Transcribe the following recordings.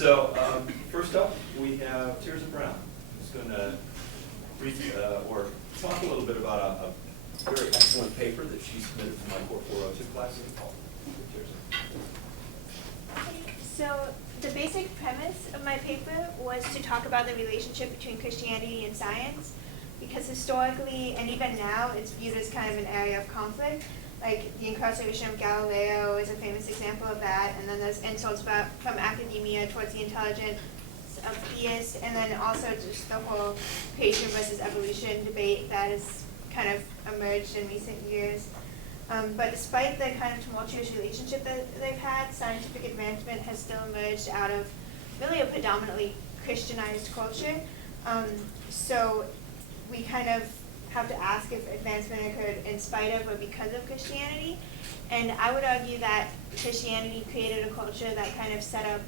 So first up, we have Tirza Brown, who's going to read or talk a little bit about a very excellent paper that she submitted to my Core 402 class in the fall. So the basic premise of my paper was to talk about the relationship between Christianity and science, because historically and even now it's viewed as kind of an area of conflict. Like the incarceration of Galileo is a famous example of that, and then there's insults from academia towards the intelligence of theists, and then also just the whole creation versus evolution debate that has kind of emerged in recent years. But despite the kind of tumultuous relationship that they've had, scientific advancement has still emerged out of really a predominantly Christianized culture. So we kind of have to ask if advancement occurred in spite of or because of Christianity. And I would argue that Christianity created a culture that kind of set up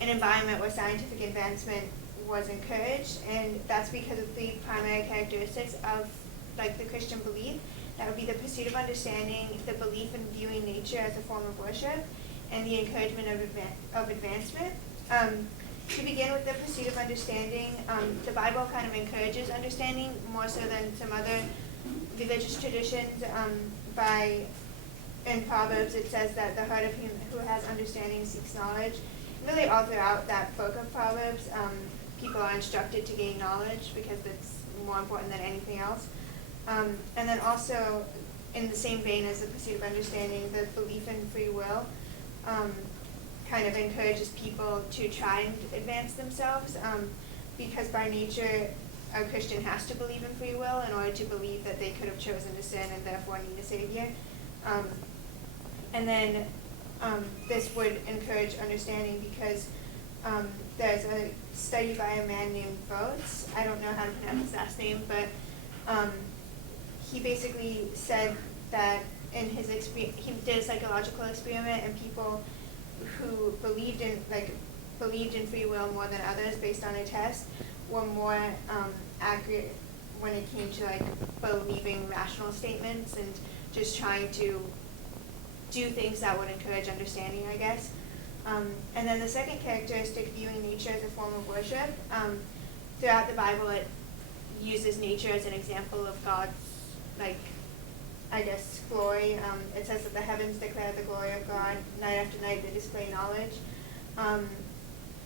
an environment where scientific advancement was encouraged, and that's because of the primary characteristics of like the Christian belief. That would be the pursuit of understanding, the belief in viewing nature as a form of worship, and the encouragement of advancement. To begin with the pursuit of understanding, the Bible kind of encourages understanding more so than some other religious traditions. In Proverbs it says that the heart of him who has understanding seeks knowledge. Really all throughout that book of Proverbs, people are instructed to gain knowledge because that's more important than anything else. And then also, in the same vein as the pursuit of understanding, the belief in free will kind of encourages people to try and advance themselves, because by nature, a Christian has to believe in free will in order to believe that they could have chosen to sin and therefore need a savior. And then this would encourage understanding because there's a study by a man named Votes. I don't know how to pronounce his last name, but he basically said that in his experience, he did a psychological experiment, and people who believed in free will more than others based on a test were more accurate when it came to like believing rational statements and just trying to do things that would encourage understanding, I guess. And then the second characteristic, viewing nature as a form of worship. Throughout the Bible, it uses nature as an example of God's, glory. It says that the heavens declare the glory of God. Night after night they display knowledge.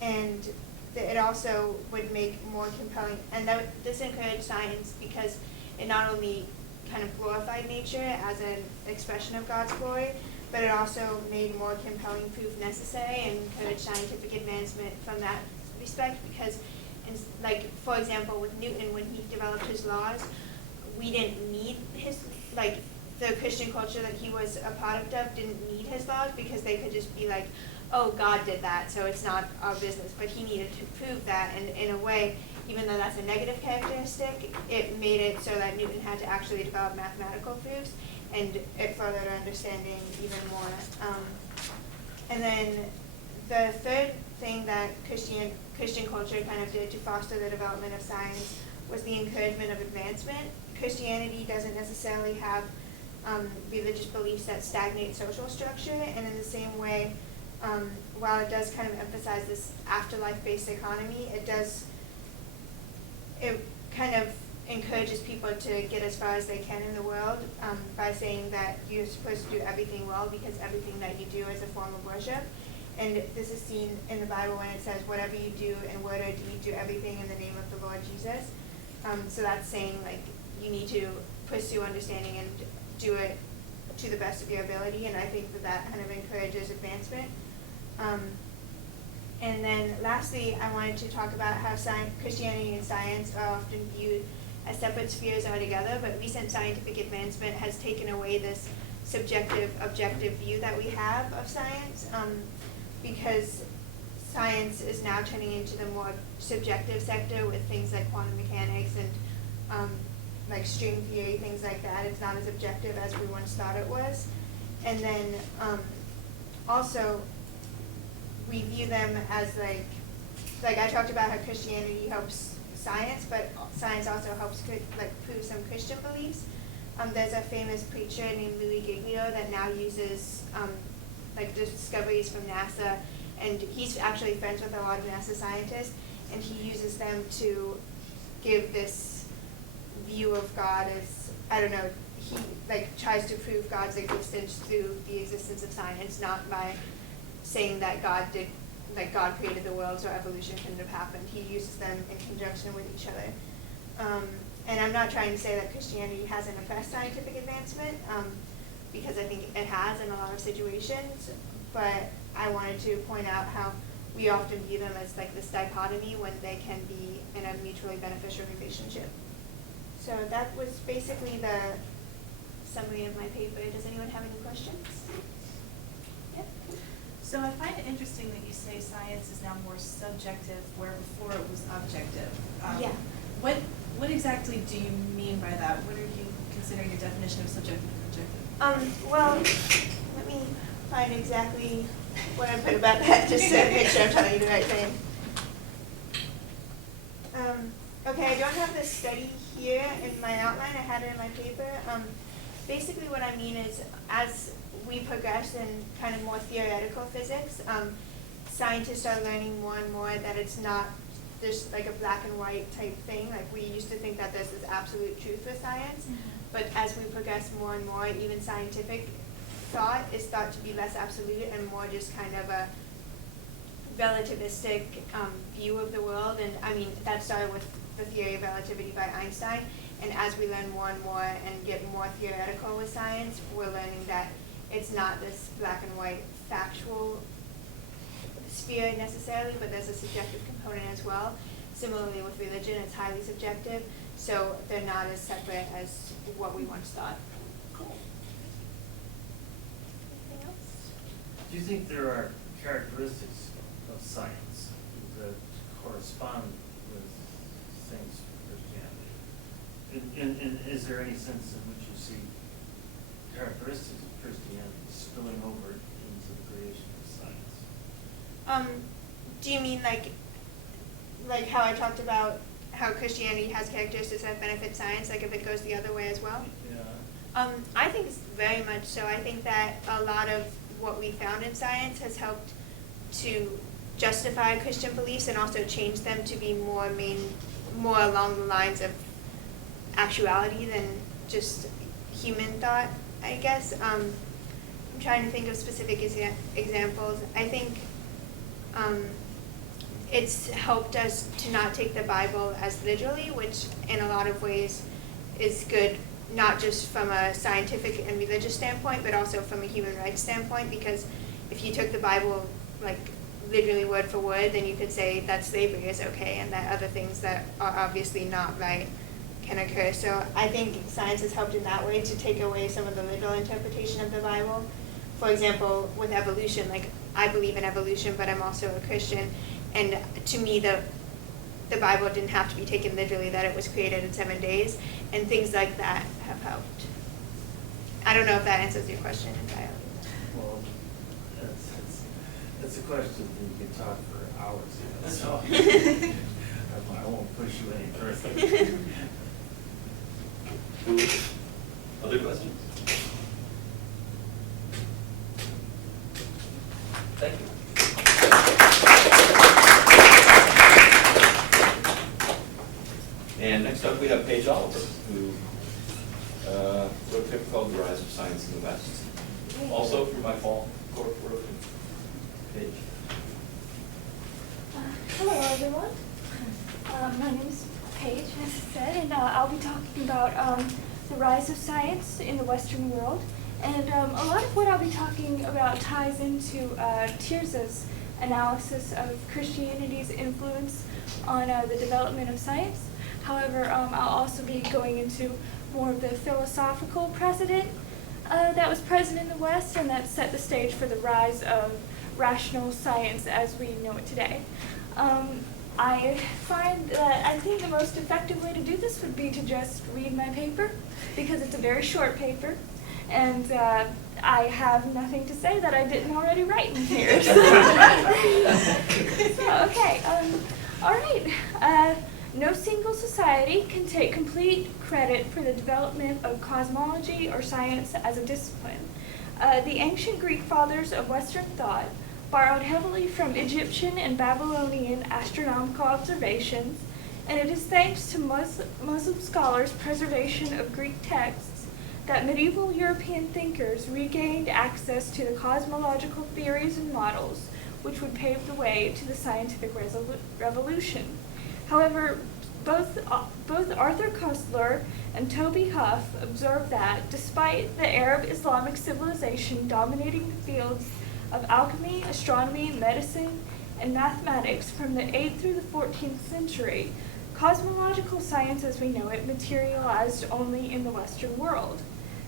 And it also would make more compelling, and this encouraged science because it not only kind of glorified nature as an expression of God's glory, but it also made more compelling proof necessary and encouraged scientific advancement from that respect because, for example, with Newton, when he developed his laws, we didn't need the Christian culture that he was a product of didn't need his laws because they could just be like, oh, God did that, so it's not our business. But he needed to prove that, and in a way, even though that's a negative characteristic, it made it so that Newton had to actually develop mathematical proofs, and it furthered our understanding even more. And then the third thing that Christian culture kind of did to foster the development of science was the encouragement of advancement. Christianity doesn't necessarily have religious beliefs that stagnate social structure, and in the same way, while it does kind of emphasize this afterlife-based economy, it kind of encourages people to get as far as they can in the world by saying that you're supposed to do everything well because everything that you do is a form of worship. And this is seen in the Bible when it says, whatever you do in word or deed, do everything in the name of the Lord Jesus. So that's saying you need to pursue understanding and do it to the best of your ability, and I think that kind of encourages advancement. And then lastly, I wanted to talk about how Christianity and science are often viewed as separate spheres altogether, but recent scientific advancement has taken away this subjective, objective view that we have of science, because science is now turning into the more subjective sector with things like quantum mechanics and string theory, things like that. It's not as objective as we once thought it was. And then also, we view them as I talked about how Christianity helps science, but science also helps prove some Christian beliefs. There's a famous preacher named Louis Giglio that now uses discoveries from NASA and he's actually friends with a lot of NASA scientists, and he uses them to give this view of God as, I don't know, he like tries to prove God's existence through the existence of science, not by saying that God created the world so evolution couldn't have happened. He uses them in conjunction with each other. And I'm not trying to say that Christianity hasn't oppressed scientific advancement, because I think it has in a lot of situations, but I wanted to point out how we often view them as like this dichotomy when they can be in a mutually beneficial relationship. So that was basically the summary of my paper. Does anyone have any questions? Yeah. So I find it interesting that you say science is now more subjective, where before it was objective. Yeah. What exactly do you mean by that? What are you considering your definition of subjective and objective? Well, let me find exactly what I put about that, just to make sure I'm telling you the right thing. Okay, I don't have this study here in my outline. I had it in my paper. Basically what I mean is, as we progress in kind of more theoretical physics, scientists are learning more and more that it's not just like a black and white type thing. Like we used to think that there's this absolute truth with science, but as we progress more and more, even scientific thought is thought to be less absolute and more just kind of a relativistic view of the world. And I mean, that started with the theory of relativity by Einstein, and as we learn more and more and get more theoretical with science, we're learning that it's not this black and white factual sphere necessarily, but there's a subjective component as well. Similarly with religion, it's highly subjective, so they're not as separate as what we once thought. Cool. Anything else? Do you think there are characteristics of science that correspond with things for Christianity? And is there any sense in which you see characteristics of Christianity spilling over into the creation of science? Do you mean like how I talked about how Christianity has characteristics that benefit science, like if it goes the other way as well? Yeah. I think it's very much so. I think that a lot of what we found in science has helped to justify Christian beliefs and also change them to be more along the lines of actuality than just human thought, I guess. I'm trying to think of specific examples. I think it's helped us to not take the Bible as literally, which in a lot of ways is good, not just from a scientific and religious standpoint, but also from a human rights standpoint, because if you took the Bible like literally word for word, then you could say that slavery is okay and that other things that are obviously not right can occur. So I think science has helped in that way to take away some of the literal interpretation of the Bible. For example, with evolution, like I believe in evolution, but I'm also a Christian, and to me the Bible didn't have to be taken literally, that it was created in 7 days, and things like that have helped. I don't know if that answers your question entirely. Well, that's a question that you can talk for hours. So I won't push you any further. Other questions? Thank you. And next up we have Paige Oliver, who wrote a paper called The Rise of Science in the West. Also from my fall corporate. Paige. Hello, everyone. My name is Paige, as I said, and I'll be talking about the rise of science in the Western world. And a lot of what I'll be talking about ties into Tirza's analysis of Christianity's influence on the development of science. However, I'll also be going into more of the philosophical precedent that was present in the West and that set the stage for the rise of rational science as we know it today. I find that I think the most effective way to do this would be to just read my paper, because it's a very short paper, and I have nothing to say that I didn't already write in here. So, okay, all right. No single society can take complete credit for the development of cosmology or science as a discipline. The ancient Greek fathers of Western thought borrowed heavily from Egyptian and Babylonian astronomical observations, and it is thanks to Muslim scholars' preservation of Greek texts that medieval European thinkers regained access to the cosmological theories and models which would pave the way to the scientific revolution. However, both Arthur Koestler and Toby Huff observed that, despite the Arab Islamic civilization dominating the fields of alchemy, astronomy, medicine, and mathematics from the 8th through the 14th century, cosmological science as we know it materialized only in the Western world.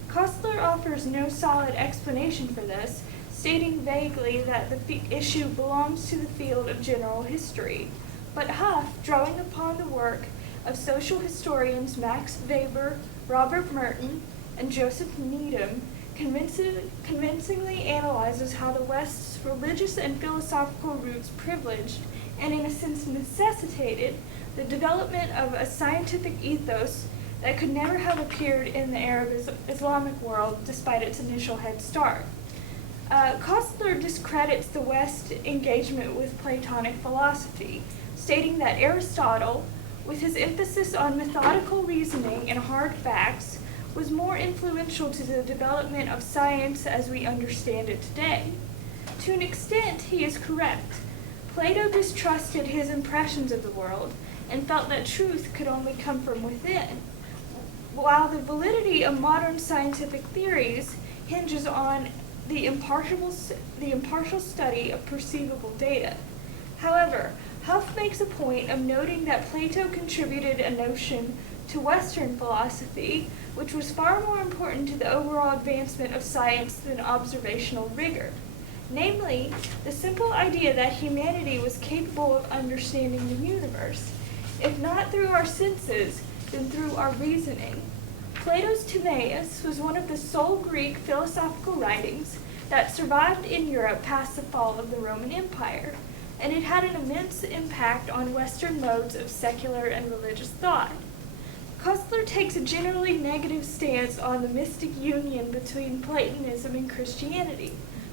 Koestler offers no solid explanation for this, stating vaguely that the issue belongs to the field of general history. But Huff, drawing upon the work of social historians Max Weber, Robert Merton, and Joseph Needham, convincingly analyzes how the West's religious and philosophical roots privileged and in a sense necessitated the development of a scientific ethos that could never have appeared in the Arab Islamic world despite its initial head start. Koestler discredits the West's engagement with Platonic philosophy, stating that Aristotle, with his emphasis on methodical reasoning and hard facts, was more influential to the development of science as we understand it today. To an extent, he is correct. Plato distrusted his impressions of the world and felt that truth could only come from within, while the validity of modern scientific theories hinges on the impartial study of perceivable data. However, Huff makes a point of noting that Plato contributed a notion to Western philosophy which was far more important to the overall advancement of science than observational rigor, namely, the simple idea that humanity was capable of understanding the universe, if not through our senses, then through our reasoning. Plato's Timaeus was one of the sole Greek philosophical writings that survived in Europe past the fall of the Roman Empire, and it had an immense impact on Western modes of secular and religious thought. Koestler takes a generally negative stance on the mystic union between Platonism and Christianity,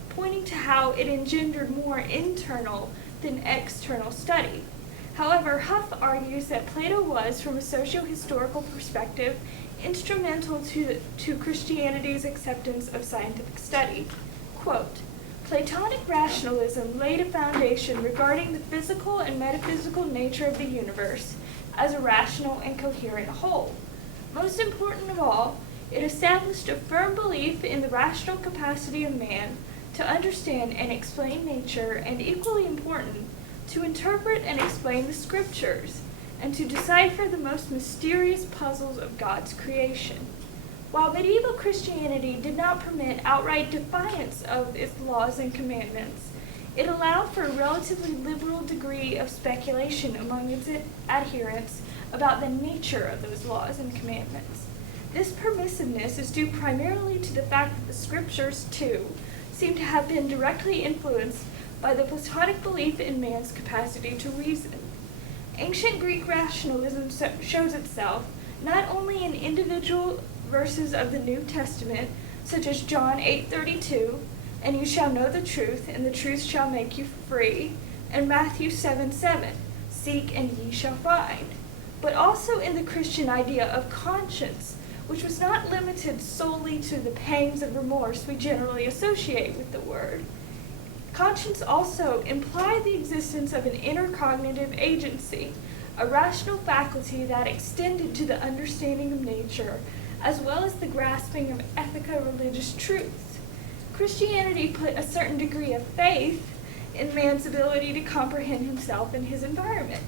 pointing to how it engendered more internal than external study. However, Huff argues that Plato was, from a socio-historical perspective, instrumental to Christianity's acceptance of scientific study. Quote, Platonic rationalism laid a foundation regarding the physical and metaphysical nature of the universe as a rational and coherent whole. Most important of all, it established a firm belief in the rational capacity of man to understand and explain nature, and equally important, to interpret and explain the scriptures, and to decipher the most mysterious puzzles of God's creation. While medieval Christianity did not permit outright defiance of its laws and commandments, it allowed for a relatively liberal degree of speculation among its adherents about the nature of those laws and commandments. This permissiveness is due primarily to the fact that the scriptures, too, seem to have been directly influenced by the Platonic belief in man's capacity to reason. Ancient Greek rationalism shows itself not only in individual verses of the New Testament, such as John 8:32, and you shall know the truth, and the truth shall make you free, and Matthew 7:7, seek and ye shall find, but also in the Christian idea of conscience, which was not limited solely to the pangs of remorse we generally associate with the word. Conscience also implied the existence of an inner cognitive agency, a rational faculty that extended to the understanding of nature, as well as the grasping of ethico-religious truths. Christianity put a certain degree of faith in man's ability to comprehend himself and his environment,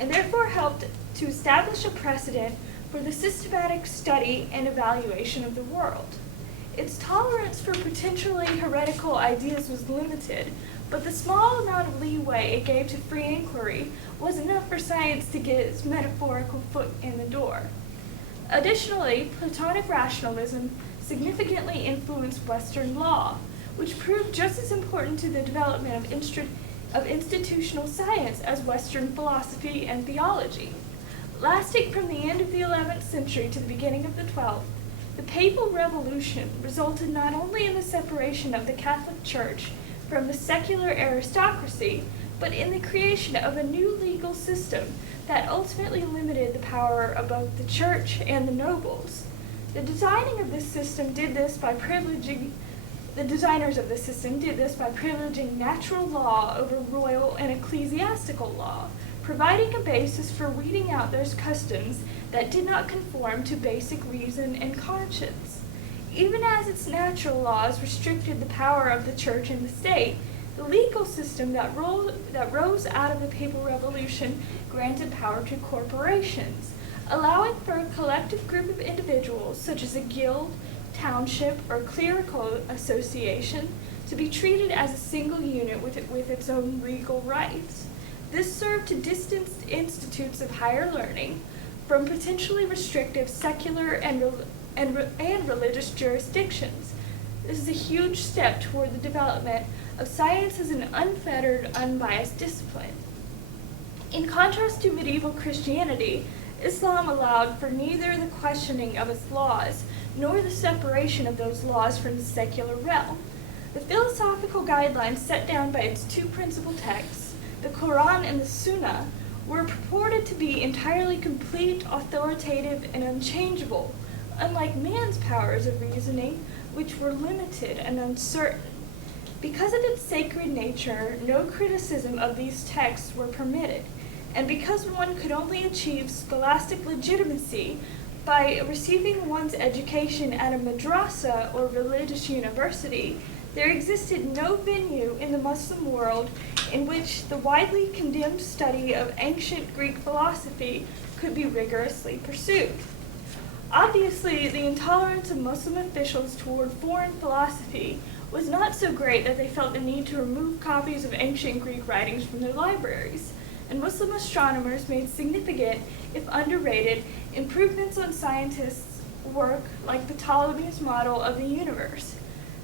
and therefore helped to establish a precedent for the systematic study and evaluation of the world. Its tolerance for potentially heretical ideas was limited, but the small amount of leeway it gave to free inquiry was enough for science to get its metaphorical foot in the door. Additionally, Platonic rationalism significantly influenced Western law, which proved just as important to the development of institutional science as Western philosophy and theology. Lasting from the end of the 11th century to the beginning of the 12th, the Papal Revolution resulted not only in the separation of the Catholic Church from the secular aristocracy, but in the creation of a new legal system that ultimately limited the power of both the church and the nobles. The designers of this system did this by privileging natural law over royal and ecclesiastical law, providing a basis for weeding out those customs that did not conform to basic reason and conscience. Even as its natural laws restricted the power of the church and the state, the legal system that rose out of the Papal Revolution granted power to corporations, allowing for a collective group of individuals, such as a guild, township, or clerical association, to be treated as a single unit with its own legal rights. This served to distance institutes of higher learning from potentially restrictive secular and religious jurisdictions. This is a huge step toward the development of science as an unfettered, unbiased discipline. In contrast to medieval Christianity, Islam allowed for neither the questioning of its laws nor the separation of those laws from the secular realm. The philosophical guidelines set down by its two principal texts, the Quran and the Sunnah, were purported to be entirely complete, authoritative, and unchangeable, unlike man's powers of reasoning, which were limited and uncertain. Because of its sacred nature, no criticism of these texts were permitted, and because one could only achieve scholastic legitimacy by receiving one's education at a madrasa or religious university, there existed no venue in the Muslim world in which the widely condemned study of ancient Greek philosophy could be rigorously pursued. Obviously, the intolerance of Muslim officials toward foreign philosophy was not so great that they felt the need to remove copies of ancient Greek writings from their libraries, and Muslim astronomers made significant, if underrated, improvements on scientists' work like the Ptolemy's model of the universe.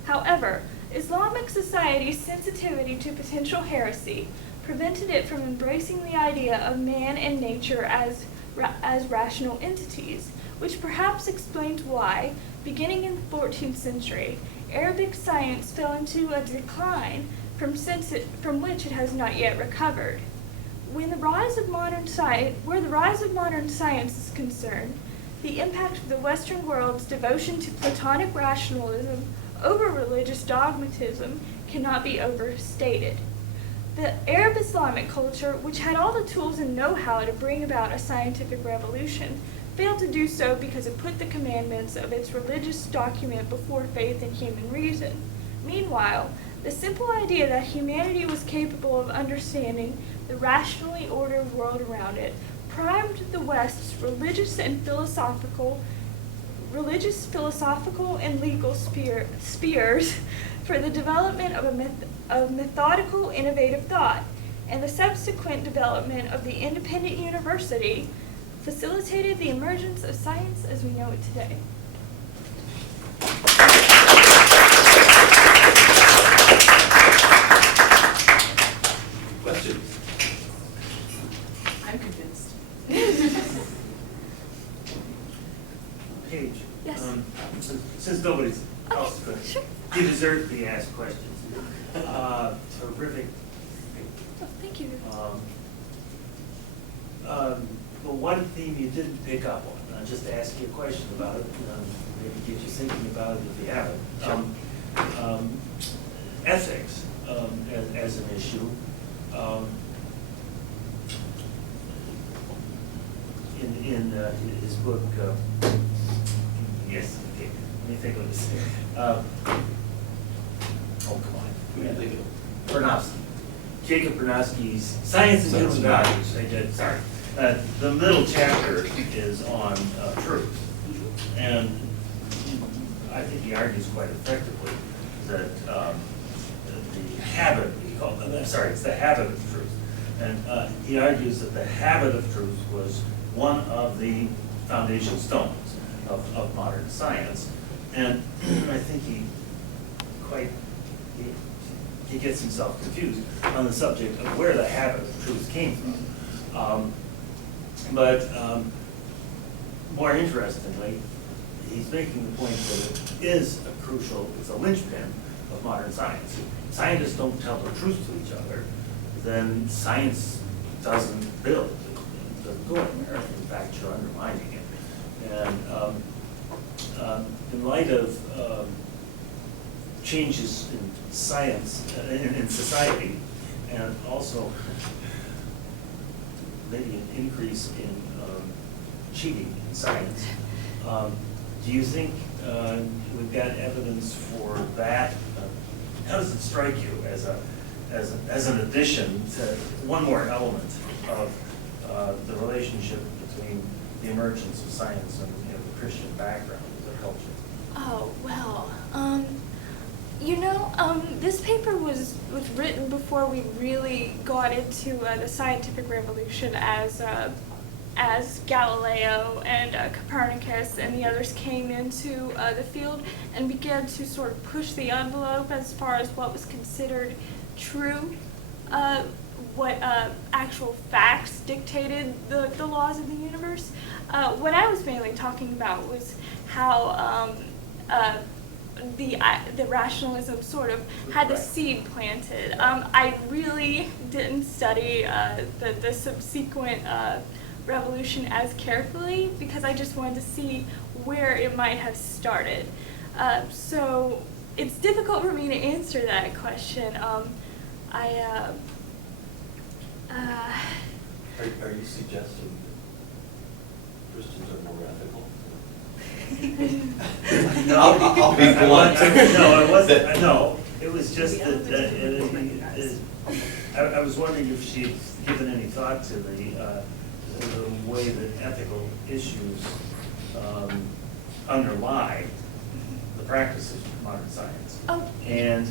However, Islamic society's sensitivity to potential heresy prevented it from embracing the idea of man and nature as rational entities, which perhaps explains why, beginning in the 14th century, Arabic science fell into a decline from which it has not yet recovered. Where the rise of modern science is concerned, the impact of the Western world's devotion to Platonic rationalism over religious dogmatism cannot be overstated. The Arab Islamic culture, which had all the tools and know-how to bring about a scientific revolution, failed to do so because it put the commandments of its religious document before faith in human reason. Meanwhile, the simple idea that humanity was capable of understanding the rationally ordered world around it primed the West's religious, philosophical, and legal spheres for the development of methodical, innovative thought, and the subsequent development of the independent university facilitated the emergence of science as we know it today. Questions? I'm convinced. Paige. Yes. Since nobody's else is going to, Sure. you deserve to be asked questions. Terrific. Oh, thank you. The one theme you didn't pick up on, just to ask you a question about it, maybe get you thinking about it if you haven't. Ethics as an issue. In his book, yes, okay, let me think of this. Oh, come on. Who do you think of? Bernowski. Jacob Bernowski's Science and Human Values. I did, sorry. The middle chapter is on truth. And I think he argues quite effectively that the habit, it's the habit of truth. And he argues that the habit of truth was one of the foundation stones of modern science. And I think he gets himself confused on the subject of where the habit of truth came from. But more interestingly, he's making the point that it is it's a linchpin of modern science. If scientists don't tell the truth to each other, then science doesn't build. It doesn't go anywhere. In fact, you're undermining it. And in light of changes in science, in society, and also maybe an increase in cheating in science, do you think we've got evidence for that? How does it strike you as an addition to one more element of the relationship between the emergence of science and the Christian background of the culture? Oh, well, this paper was written before we really got into the scientific revolution as Galileo and Copernicus and the others came into the field and began to sort of push the envelope as far as what was considered true, what actual facts dictated the laws of the universe. What I was mainly talking about was how the rationalism sort of had the seed planted. I really didn't study the subsequent revolution as carefully because I just wanted to see where it might have started. So it's difficult for me to answer that question. Are you suggesting that Christians are more ethical? No, I'll be blunt. No, it wasn't. No, it was just that I was wondering if she'd given any thought to the way that ethical issues underlie the practice of modern science, and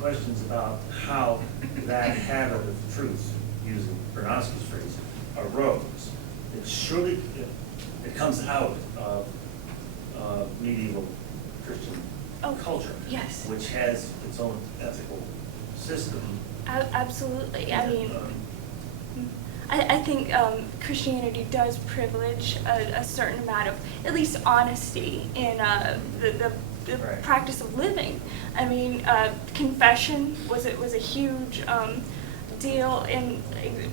questions about how that habit of truth, using Bernowski's phrase, arose. It surely it comes out of medieval Christian culture, yes, which has its own ethical system. Absolutely. I mean, I think Christianity does privilege a certain amount of, at least, honesty in the Right. practice of living. I mean, confession was a huge deal in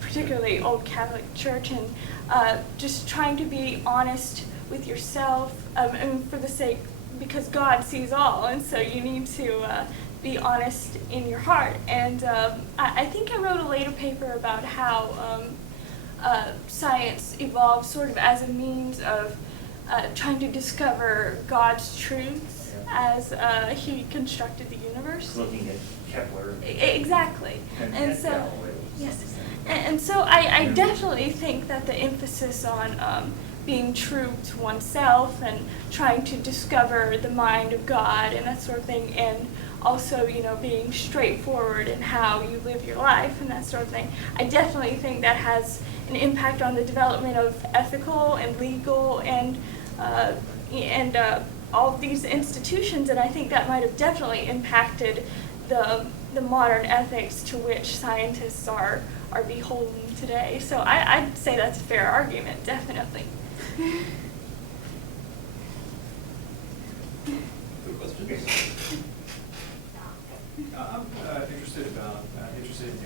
particularly Old Catholic Church, and just trying to be honest with yourself, and for the sake, because God sees all, and so you need to be honest in your heart. And I think I wrote a later paper about how science evolved sort of as a means of trying to discover God's truths as he constructed the universe. Looking at Kepler. Exactly. And so, Galileo. yes. And so I definitely think that the emphasis on being true to oneself and trying to discover the mind of God and that sort of thing, and also, being straightforward in how you live your life and that sort of thing, I definitely think that has an impact on the development of ethical and legal and all of these institutions, and I think that might have definitely impacted the modern ethics to which scientists are beholden today. So I'd say that's a fair argument, definitely. Good question. I'm interested in the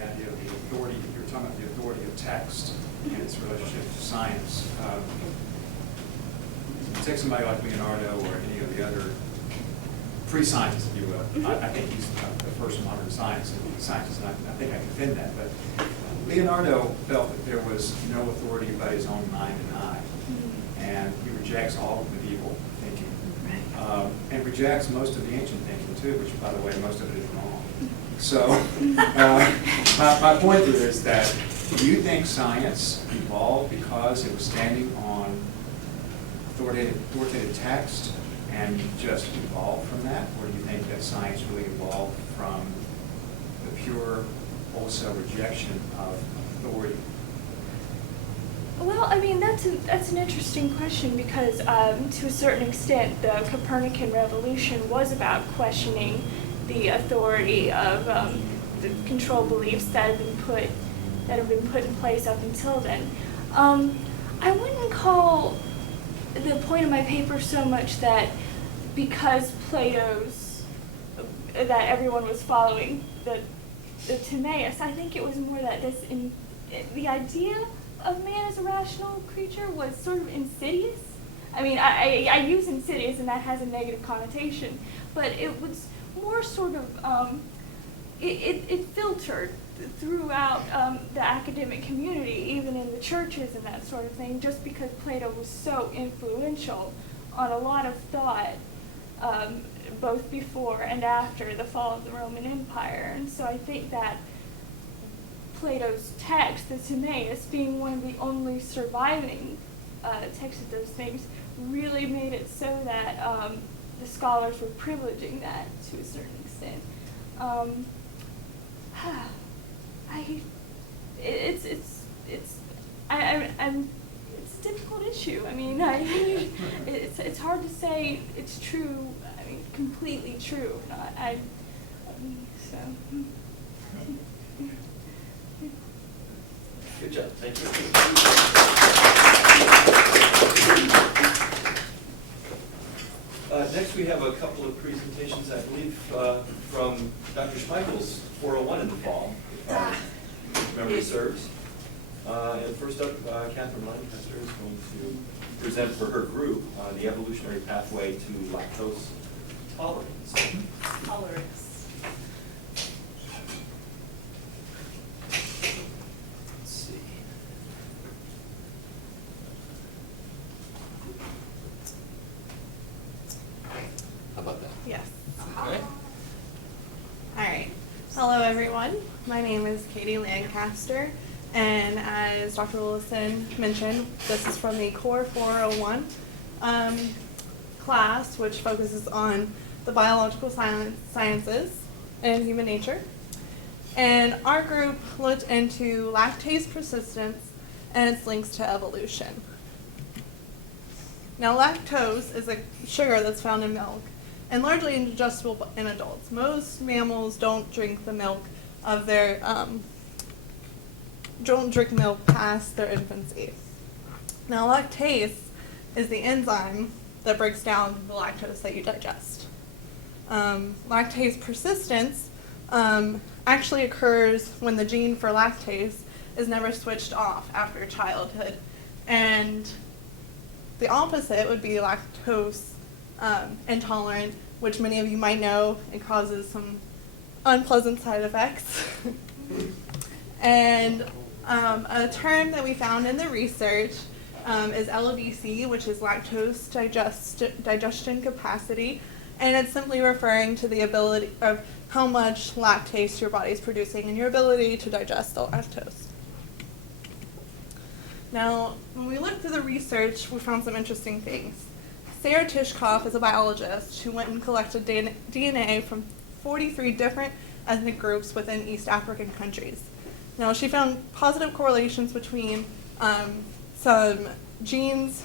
idea of the authority. You were talking about the authority of text and its relationship to science. Take somebody like Leonardo or any of the other pre-scientists, if you will. I think he's the first modern scientist, and I think I can defend that. But Leonardo felt that there was no authority but his own mind and eye, and he rejects all of medieval thinking, and rejects most of the ancient thinking too, which, by the way, most of it is wrong. So my point here is that, do you think science evolved because it was standing on authoritative text and just evolved from that? Or do you think that science really evolved from the pure, wholesale rejection of authority? Well, I mean, that's an interesting question because to a certain extent the Copernican revolution was about questioning the authority of the control beliefs that have been put in place up until then. I wouldn't call the point of my paper so much that because Plato's that everyone was following the Timaeus. I think it was more that the idea of man as a rational creature was sort of insidious. I mean, I use insidious, and that has a negative connotation, but it was more sort of, it filtered throughout the academic community, even in the churches and that sort of thing, just because Plato was so influential on a lot of thought, both before and after the fall of the Roman Empire. And so I think that Plato's text, the Timaeus, being one of the only surviving texts of those things, really made it so that the scholars were privileging that to a certain extent. It's a difficult issue. I mean, it's hard to say it's true. I mean, completely true. So. Good job, thank you. Next we have a couple of presentations, I believe, from Dr. Schmeichel's 401 in the fall, if memory serves. And first up, Catherine Lancaster is going to present for her group the evolutionary pathway to lactose tolerance. Tolerance. Let's see. How about that? Yes. Okay. All right. Hello, everyone. My name is Katie Lancaster, and as Dr. Rulison mentioned, this is from the Core 401 class, which focuses on the biological sciences and human nature. And our group looked into lactase persistence and its links to evolution. Now, lactose is a sugar that's found in milk and largely indigestible in adults. Most mammals don't drink the milk of their, don't drink milk past their infancy. Now, lactase is the enzyme that breaks down the lactose that you digest. Lactase persistence actually occurs when the gene for lactase is never switched off after childhood. And the opposite would be lactose intolerant, which many of you might know it causes some unpleasant side effects. And a term that we found in the research is LDC, which is lactose digestion capacity, and it's simply referring to the ability of how much lactase your body is producing and your ability to digest the lactose. Now, when we looked through the research, we found some interesting things. Sarah Tishkoff is a biologist who went and collected DNA from 43 different ethnic groups within East African countries. Now, she found positive correlations between some genes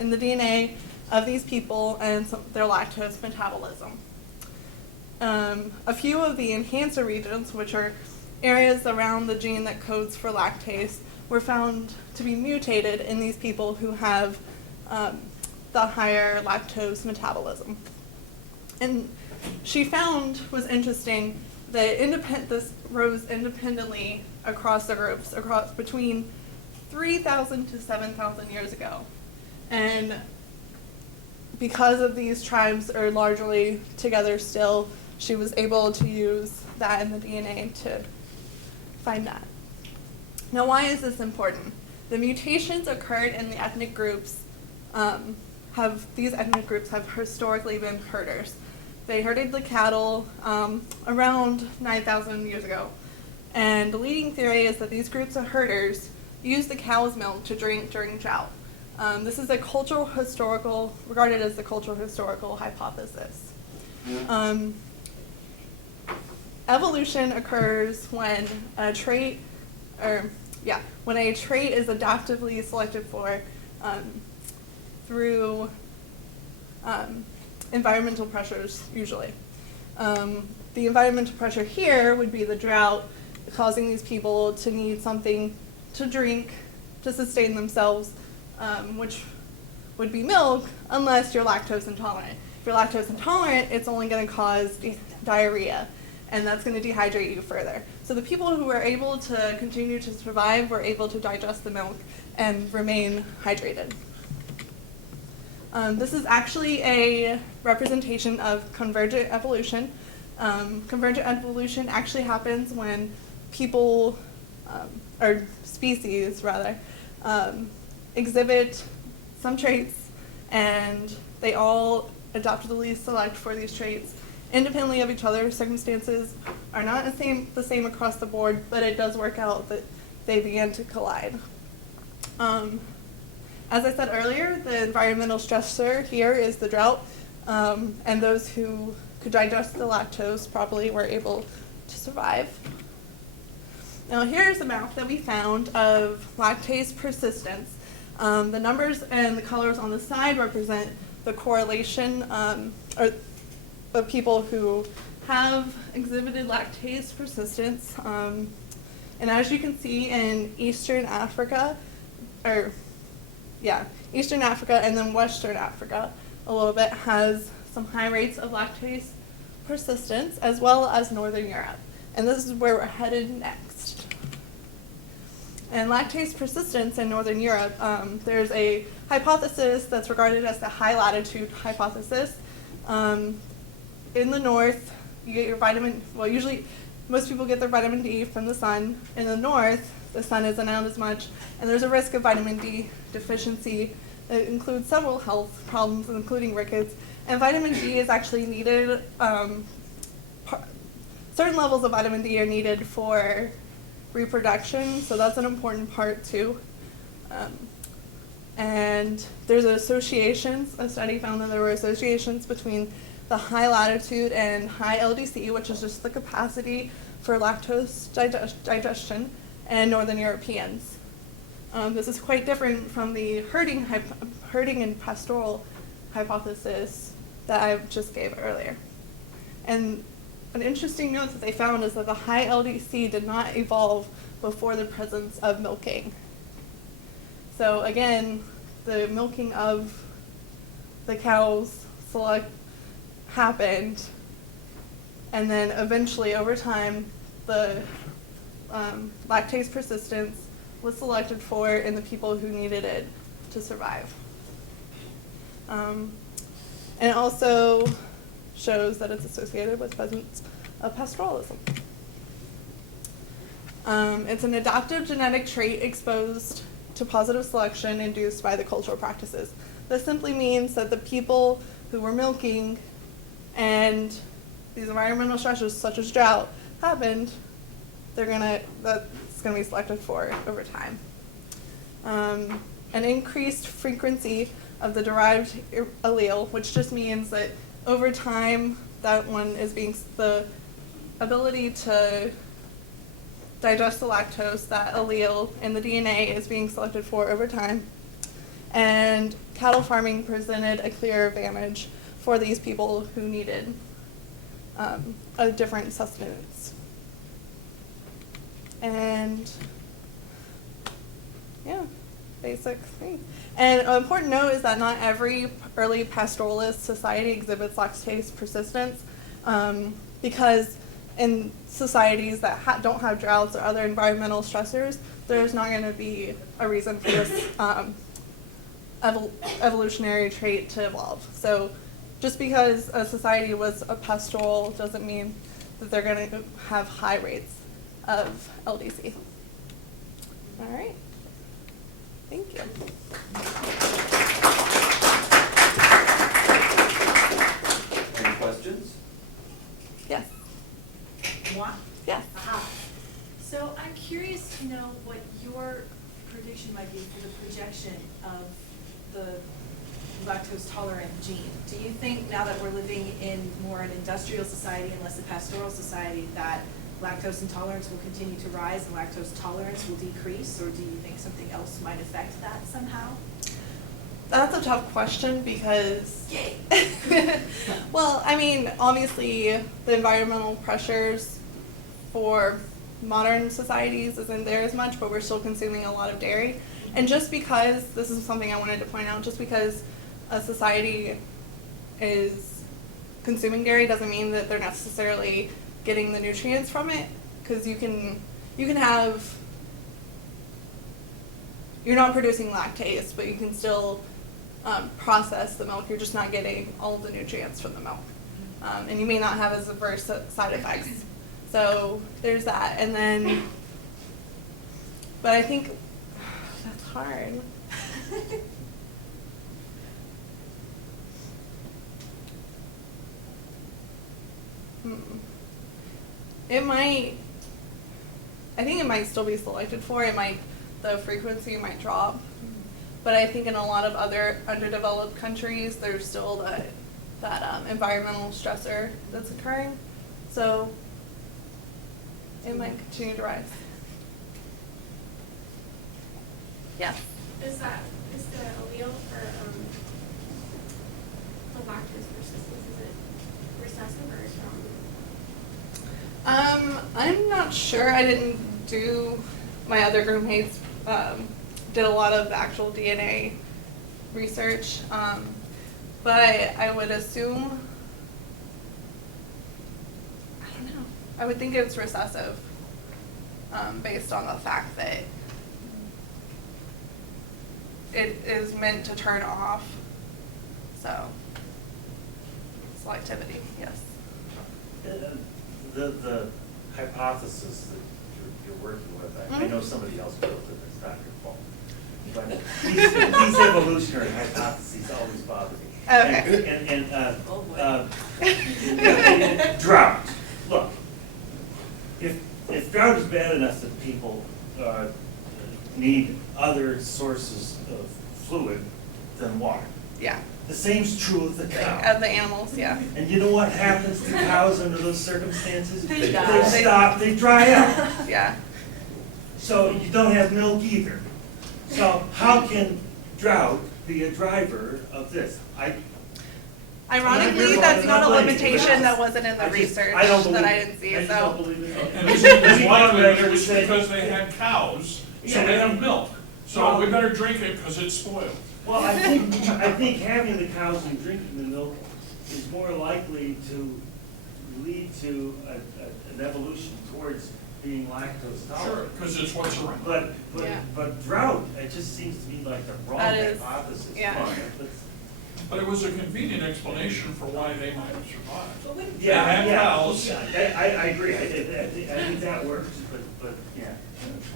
in the DNA of these people and their lactose metabolism. A few of the enhancer regions, which are areas around the gene that codes for lactase, were found to be mutated in these people who have the higher lactose metabolism. And she found, was interesting, that this rose independently across the groups, between 3,000 to 7,000 years ago. And because of these tribes are largely together still, she was able to use that in the DNA to find that. Now, why is this important? The mutations occurred in the ethnic groups. These ethnic groups have historically been herders. They herded the cattle around 9,000 years ago. And the leading theory is that these groups of herders used the cow's milk to drink during drought. This is regarded as the cultural historical hypothesis. Evolution occurs when a trait is adaptively selected for through environmental pressures, usually. The environmental pressure here would be the drought, causing these people to need something to drink to sustain themselves, which would be milk, unless you're lactose intolerant. you're lactose intolerant, it's only going to cause diarrhea, and that's going to dehydrate you further. So the people who were able to continue to survive were able to digest the milk and remain hydrated. This is actually a representation of convergent evolution. Convergent evolution actually happens when people, or species rather, exhibit some traits, and they all adaptively select for these traits independently of each other. Circumstances are not the same across the board, but it does work out that they begin to collide. As I said earlier, the environmental stressor here is the drought, and those who could digest the lactose properly were able to survive. Now here's a map that we found of lactase persistence. The numbers and the colors on the side represent the correlation or of people who have exhibited lactase persistence. And as you can see in Eastern Africa and then Western Africa a little bit has some high rates of lactase persistence, as well as Northern Europe. And this is where we're headed next. And lactase persistence in Northern Europe, there's a hypothesis that's regarded as the high latitude hypothesis. In the north, you get your usually most people get their vitamin D from the sun. In the north, the sun isn't out as much, and there's a risk of vitamin D deficiency. It includes several health problems, including rickets. And vitamin D is actually needed, certain levels of vitamin D are needed for reproduction, so that's an important part too. And there's associations, a study found that there were associations between the high latitude and high LDC, which is just the capacity for lactose digestion, and Northern Europeans. This is quite different from the herding and pastoral hypothesis that I just gave earlier. And an interesting note that they found is that the high LDC did not evolve before the presence of milking. So again, the milking of the cows happened, and then eventually over time the lactase persistence was selected for in the people who needed it to survive. And it also shows that it's associated with presence of pastoralism. It's an adaptive genetic trait exposed to positive selection induced by the cultural practices. This simply means that the people who were milking and these environmental stressors such as drought happened, that's going to be selected for over time. An increased frequency of the derived allele, which just means that over time that one is the ability to digest the lactose, that allele in the DNA is being selected for over time. And cattle farming presented a clear advantage for these people who needed a different sustenance. And yeah, basic thing. And an important note is that not every early pastoralist society exhibits lactase persistence, because in societies that don't have droughts or other environmental stressors, there's not going to be a reason for this evolutionary trait to evolve. So just because a society was a pastoral doesn't mean that they're going to have high rates of LDC. All right. Thank you. Any questions? Yes. Moi? Yes. So I'm curious to know what your prediction might be for the projection of the lactose tolerant gene. Do you think now that we're living in more an industrial society and less a pastoral society that lactose intolerance will continue to rise and lactose tolerance will decrease, or do you think something else might affect that somehow? That's a tough question because, well, I mean, obviously the environmental pressures for modern societies isn't there as much, but we're still consuming a lot of dairy. And just because, this is something I wanted to point out, just because a society is consuming dairy doesn't mean that they're necessarily getting the nutrients from it, because you can have, you're not producing lactase, but you can still process the milk. You're just not getting all of the nutrients from the milk, and you may not have as adverse side effects. So there's that, and then, but I think that's hard. It might, I think it might still be selected for. It might, the frequency might drop. But I think in a lot of other underdeveloped countries, there's still that environmental stressor that's occurring. So it might continue to rise. Yeah. Is the allele for the lactase persistence, is it recessive or strong? I'm not sure. I didn't do, my other group mates did a lot of actual DNA research, but I would assume, I don't know, I would think it's recessive, based on the fact that it is meant to turn off, so selectivity, yes. The hypothesis that you're working with, I know somebody else built it, it's not your fault. But these evolutionary hypotheses always bother me. Okay. Drought. Look, if drought is bad enough that people need other sources of fluid than water, Yeah. the same's true of the cow. Of the animals, yeah. And you know what happens to cows under those circumstances? They die. They stop, they dry up. Yeah. So you don't have milk either. So how can drought be a driver of this? Ironically, that's not a limitation that wasn't in the research I don't believe that I it. didn't see, I just don't so. believe it. And it's likely that it was because they had cows, so they have milk. So we better drink it because it's spoiled. Well, I think having the cows and drinking the milk is more likely to lead to an evolution towards being lactose tolerant. Sure, because it's what's around. But drought, it just seems to me like the wrong That is, hypothesis. yeah. But it was a convenient explanation for why they might have survived. But when- They had cows. Yeah, I agree. I think that works, but yeah.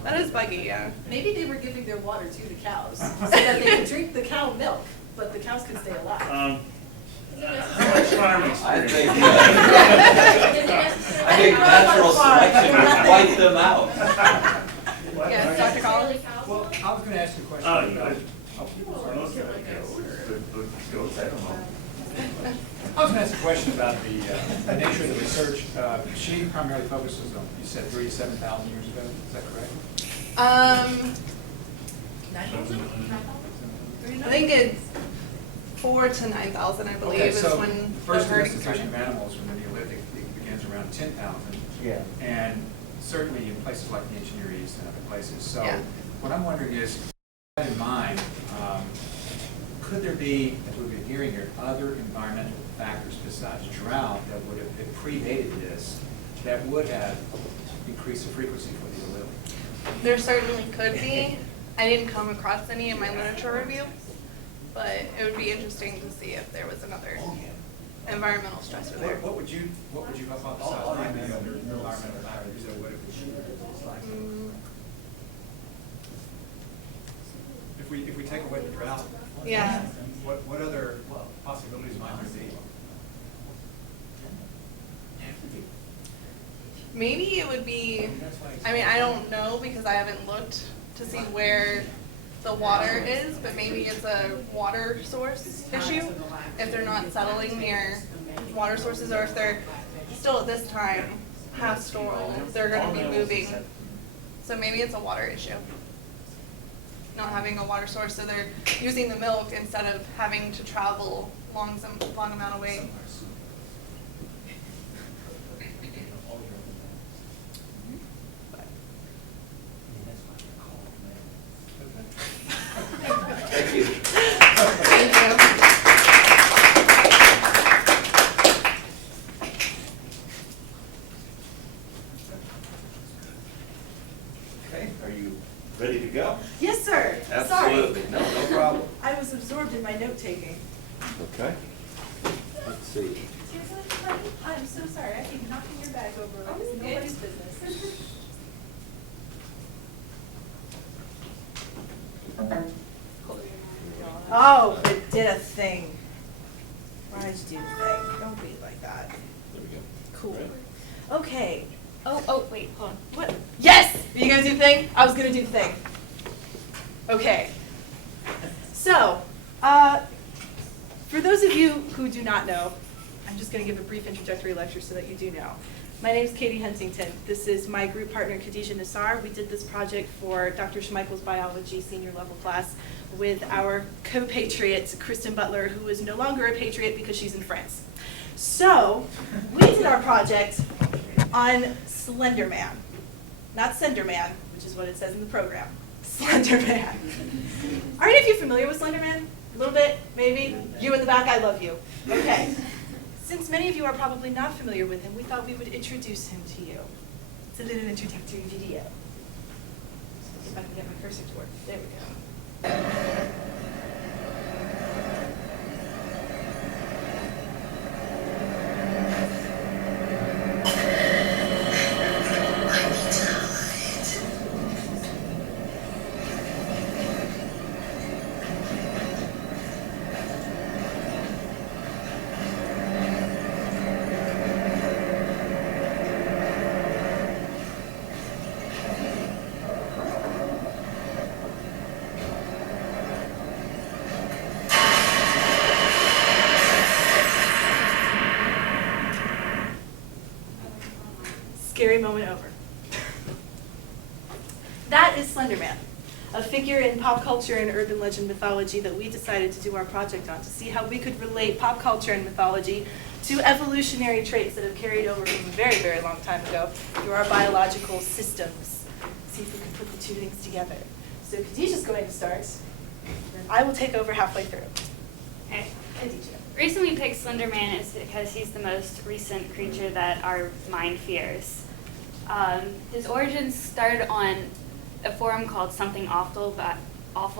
That is buggy, yeah. Maybe they were giving their water to the cows so that they could drink the cow milk, but the cows could stay alive. How much farm experience? I think natural selection would wipe them out. What? Yes, Dr. Collins? Well, I was going to ask you a question. Oh, you know. Most of it goes. Goats, I don't know. I was going to ask a question about the nature of the research. She primarily focuses on, you said 3 to 7,000 years ago, is that correct? I think it's 4,000 to 9,000, I believe, Okay, is so when the the first herding domestication of started. animals from the Neolithic begins around 10,000. Yeah. And certainly in places like the ancient Near East and other places. So Yeah. what I'm wondering is, with that in mind, could there be, as we've been hearing here, other environmental factors besides drought that would have predated this, that would have increased the frequency for the allele? There certainly could be. I didn't come across any in my literature review, but it would be interesting to see if there was another environmental stressor there. What would you hypothesize might be other environmental factors that would have? If we take away the drought, Yeah. what other possibilities might there be? Maybe it would be, I mean, I don't know because I haven't looked to see where the water is, but maybe it's a water source issue. If they're not settling near water sources, or if they're still at this time pastoral, they're going to be moving. So maybe it's a water issue. Not having a water source, so they're using the milk instead of having to travel long amount of way. Thank you. Thank you. absorbed in my note-taking. Okay. Let's see. I'm so sorry, I keep knocking your bag over like it's nobody's business. Oh, it did a thing. Why did you do the thing? Don't be like that. There we go. Cool. Right. Okay. Oh, wait, hold on. What? Yes! Are you gonna do the thing? I was gonna do the thing. Okay. So, for those of you who do not know, I'm just gonna give a brief introductory lecture so that you do know. My name is Katie Huntington. This is my group partner, Khadija Nassar. We did this project for Dr. Schmeichel's biology senior level class with our co-patriot, Kristen Butler, who is no longer a patriot because she's in France. So, we did our project on Slender Man. Not Slender Man, which is what it says in the program. Slender Man. Are any of you familiar with Slender Man? A little bit, maybe? You in the back, I love you. Okay. Since many of you are probably not familiar with him, we thought we would introduce him to you. It's a little introductory video. If I can get my cursor to work. There we go. Scary moment over. That is Slender Man, a figure in pop culture and urban legend mythology that we decided to do our project on to see how we could relate pop culture and mythology to evolutionary traits that have carried over from a very, very long time ago through our biological systems. See if we can put the two things together. So Khadijah's going to start, and I will take over halfway through. Okay. Khadijah. The reason we picked Slender Man is because he's the most recent creature that our mind fears. His origins started on a forum called Something Awful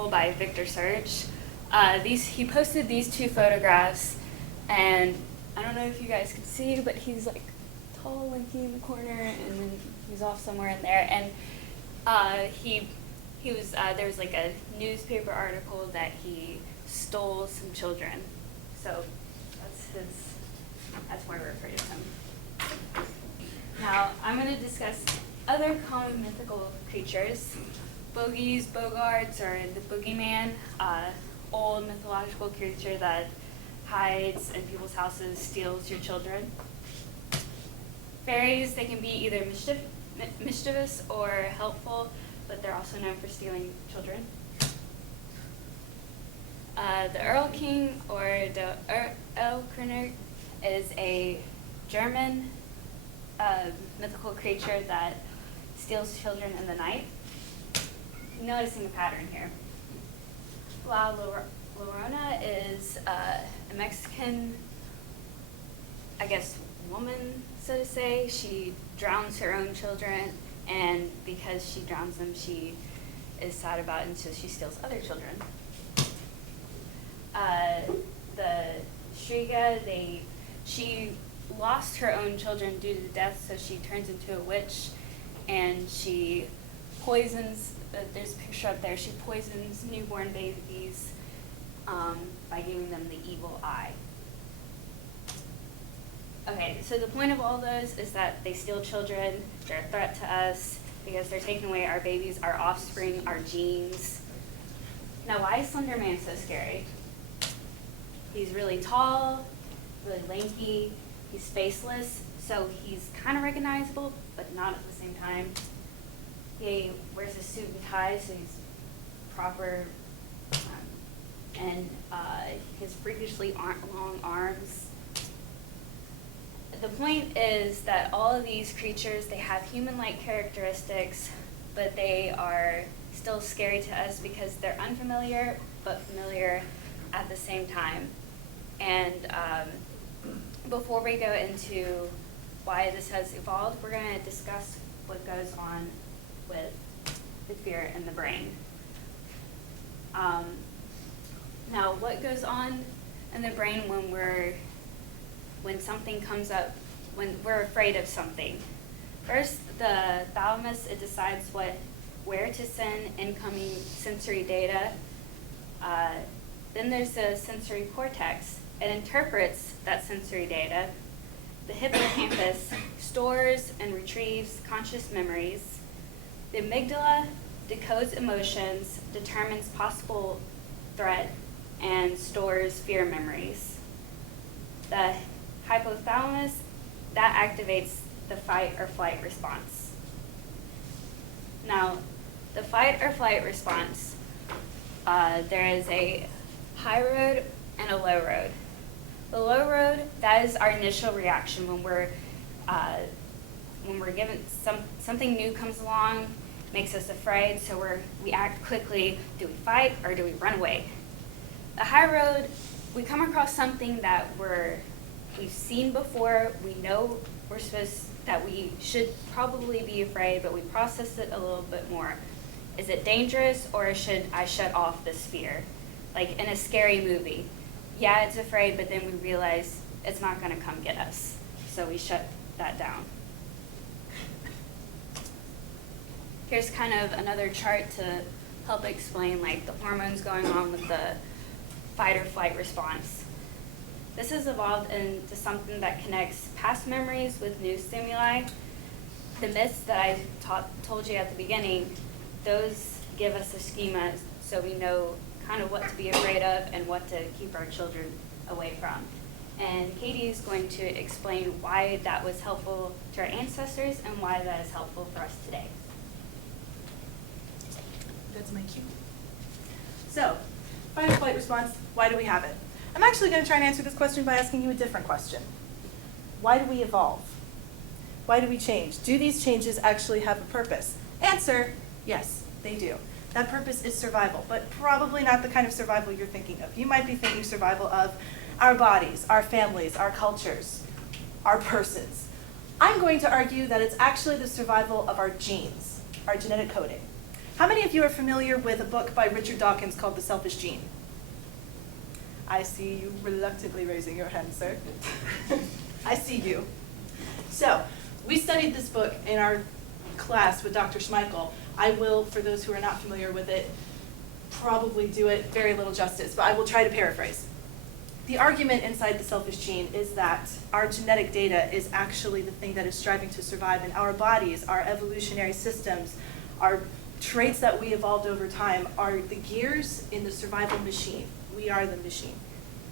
by Victor Surge. He posted these two photographs, and I don't know if you guys can see, but he's like tall, lanky in the corner, and then he's off somewhere in there. And there was like a newspaper article that he stole some children. So that's why we refer to him. Now, I'm going to discuss other common mythical creatures. Bogies, bogarts, or the boogeyman, old mythological creature that hides in people's houses, steals your children. Fairies, they can be either mischievous or helpful, but they're also known for stealing children. The Earl King, or the Erlkönig, is a German mythical creature that steals children in the night. Noticing a pattern here. La Llorona is a Mexican, I guess, woman, so to say. She drowns her own children, and because she drowns them, she is sad about it, and so she steals other children. The Shriga, she lost her own children due to death, so she turns into a witch, and she poisons, there's a picture up there, she poisons newborn babies by giving them the evil eye. Okay, so the point of all those is that they steal children, they're a threat to us, because they're taking away our babies, our offspring, our genes. Now, why is Slender Man so scary? He's really tall, really lanky, he's faceless, so he's kind of recognizable, but not at the same time. He wears a suit and tie, so he's proper, and he has freakishly long arms. The point is that all of these creatures, they have human-like characteristics, but they are still scary to us because they're unfamiliar, but familiar at the same time. And before we go into why this has evolved, we're going to discuss what goes on with the fear in the brain. Now, what goes on in the brain when something comes up, when we're afraid of something? First, the thalamus, it decides where to send incoming sensory data. Then there's the sensory cortex. It interprets that sensory data. The hippocampus stores and retrieves conscious memories. The amygdala decodes emotions, determines possible threat, and stores fear memories. The hypothalamus, that activates the fight or flight response. Now, the fight or flight response, there is a high road and a low road. The low road, that is our initial reaction when we're given something new comes along, makes us afraid, so we act quickly. Do we fight or do we run away? The high road, we come across something that we've seen before. We know that we should probably be afraid, but we process it a little bit more. Is it dangerous, or should I shut off this fear? Like in a scary movie. Yeah, it's afraid, but then we realize it's not going to come get us. So we shut that down. Here's kind of another chart to help explain like the hormones going on with the fight or flight response. This has evolved into something that connects past memories with new stimuli. The myths that I told you at the beginning, those give us a schema so we know kind of what to be afraid of and what to keep our children away from. And Katie is going to explain why that was helpful to our ancestors and why that is helpful for us today. That's my cue. So, fight or flight response, why do we have it? I'm actually going to try and answer this question by asking you a different question. Why do we evolve? Why do we change? Do these changes actually have a purpose? Answer, yes, they do. That purpose is survival, but probably not the kind of survival you're thinking of. You might be thinking survival of our bodies, our families, our cultures, our persons. I'm going to argue that it's actually the survival of our genes, our genetic coding. How many of you are familiar with a book by Richard Dawkins called The Selfish Gene? I see you reluctantly raising your hand, sir. I see you. So, we studied this book in our class with Dr. Schmeichel. I will, for those who are not familiar with it, probably do it very little justice, but I will try to paraphrase. The argument inside the selfish gene is that our genetic data is actually the thing that is striving to survive in our bodies, our evolutionary systems, our traits that we evolved over time are the gears in the survival machine. We are the machine,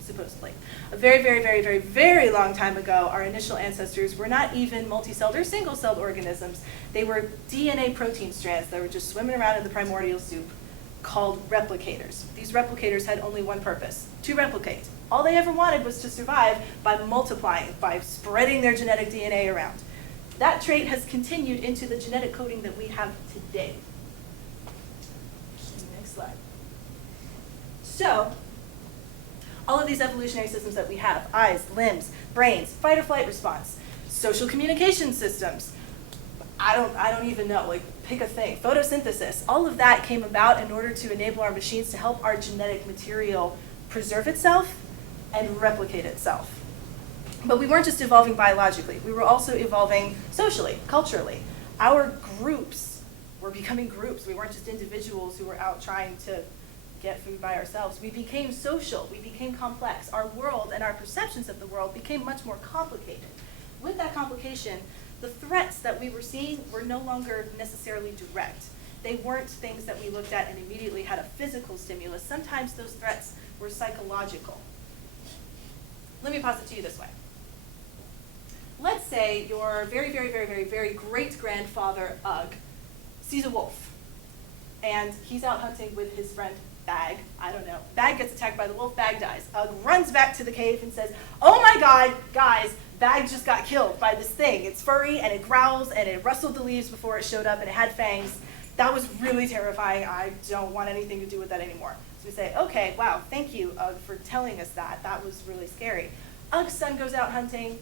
supposedly. A very, very, very, very, very long time ago, our initial ancestors were not even multi-celled or single-celled organisms. They were DNA protein strands that were just swimming around in the primordial soup called replicators. These replicators had only one purpose, to replicate. All they ever wanted was to survive by multiplying, by spreading their genetic DNA around. That trait has continued into the genetic coding that we have today. Next slide. So, all of these evolutionary systems that we have, eyes, limbs, brains, fight or flight response, social communication systems, I don't even know, like pick a thing, photosynthesis, all of that came about in order to enable our machines to help our genetic material preserve itself and replicate itself. But we weren't just evolving biologically, we were also evolving socially, culturally. Our groups were becoming groups. We weren't just individuals who were out trying to get food by ourselves. We became social, we became complex. Our world and our perceptions of the world became much more complicated. With that complication, the threats that we were seeing were no longer necessarily direct. They weren't things that we looked at and immediately had a physical stimulus. Sometimes those threats were psychological. Let me posit to you this way. Let's say your very, very, very, very, very great-grandfather, Ugg, sees a wolf. And he's out hunting with his friend Bag, I don't know. Bag gets attacked by the wolf, Bag dies. Ugg runs back to the cave and says, "Oh my God, guys, Bag just got killed by this thing. It's furry and it growls and it rustled the leaves before it showed up and it had fangs. That was really terrifying. I don't want anything to do with that anymore." So we say, "Okay, wow, thank you, Ugg, for telling us that. That was really scary." Ugg's son goes out hunting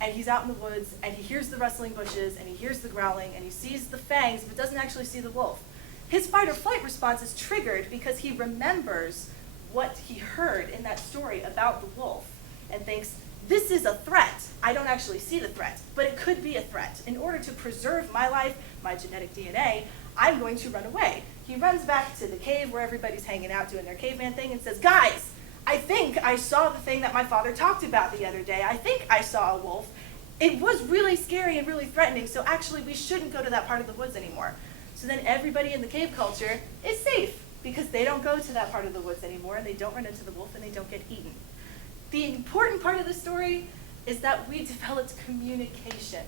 and he's out in the woods and he hears the rustling bushes and he hears the growling and he sees the fangs but doesn't actually see the wolf. His fight or flight response is triggered because he remembers what he heard in that story about the wolf and thinks, this is a threat. I don't actually see the threat, but it could be a threat. In order to preserve my life, my genetic DNA, I'm going to run away. He runs back to the cave where everybody's hanging out doing their caveman thing and says, guys, I think I saw the thing that my father talked about the other day. I think I saw a wolf. It was really scary and really threatening, so actually we shouldn't go to that part of the woods anymore. So then everybody in the cave culture is safe because they don't go to that part of the woods anymore and they don't run into the wolf and they don't get eaten. The important part of the story is that we developed communication.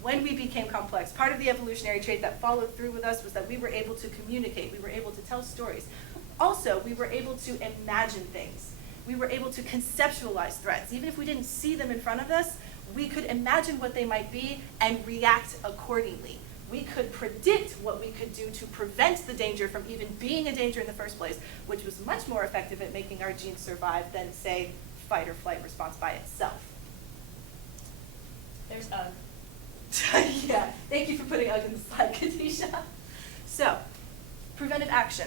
When we became complex, part of the evolutionary trait that followed through with us was that we were able to communicate, we were able to tell stories. Also, we were able to imagine things. We were able to conceptualize threats. Even if we didn't see them in front of us, we could imagine what they might be and react accordingly. We could predict what we could do to prevent the danger from even being a danger in the first place, which was much more effective at making our genes survive than, say, fight or flight response by itself. There's Ugg. Yeah, thank you for putting Ugg in the slide, Khadijah. So, preventive action.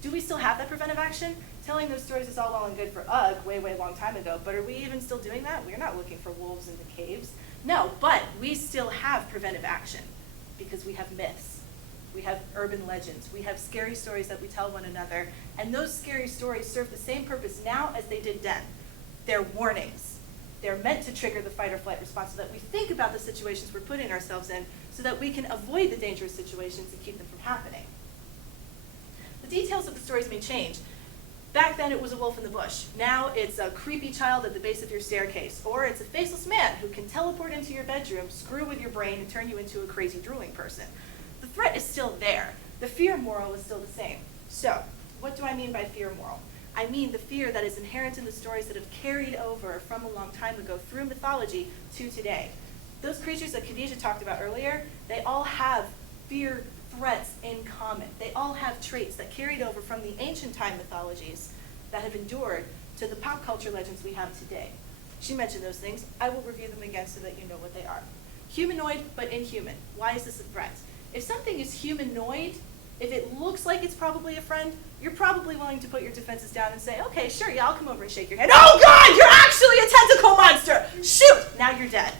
Do we still have that preventive action? Telling those stories is all well and good for Ugg way, way long time ago, but are we even still doing that? We're not looking for wolves in the caves. No, but we still have preventive action because we have myths. We have urban legends. We have scary stories that we tell one another, and those scary stories serve the same purpose now as they did then. They're warnings. They're meant to trigger the fight or flight response so that we think about the situations we're putting ourselves in so that we can avoid the dangerous situations and keep them from happening. The details of the stories may change. Back then it was a wolf in the bush. Now it's a creepy child at the base of your staircase, or it's a faceless man who can teleport into your bedroom, screw with your brain, and turn you into a crazy drooling person. The threat is still there. The fear moral is still the same. So, what do I mean by fear moral? I mean the fear that is inherent in the stories that have carried over from a long time ago through mythology to today. Those creatures that Khadijah talked about earlier, they all have fear threats in common. They all have traits that carried over from the ancient time mythologies that have endured to the pop culture legends we have today. She mentioned those things. I will review them again so that you know what they are. Humanoid, but inhuman. Why is this a threat? If something is humanoid, if it looks like it's probably a friend, you're probably willing to put your defenses down and say, okay, sure, yeah, I'll come over and shake your hand. Oh God, you're actually a tentacle monster! Shoot, now you're dead.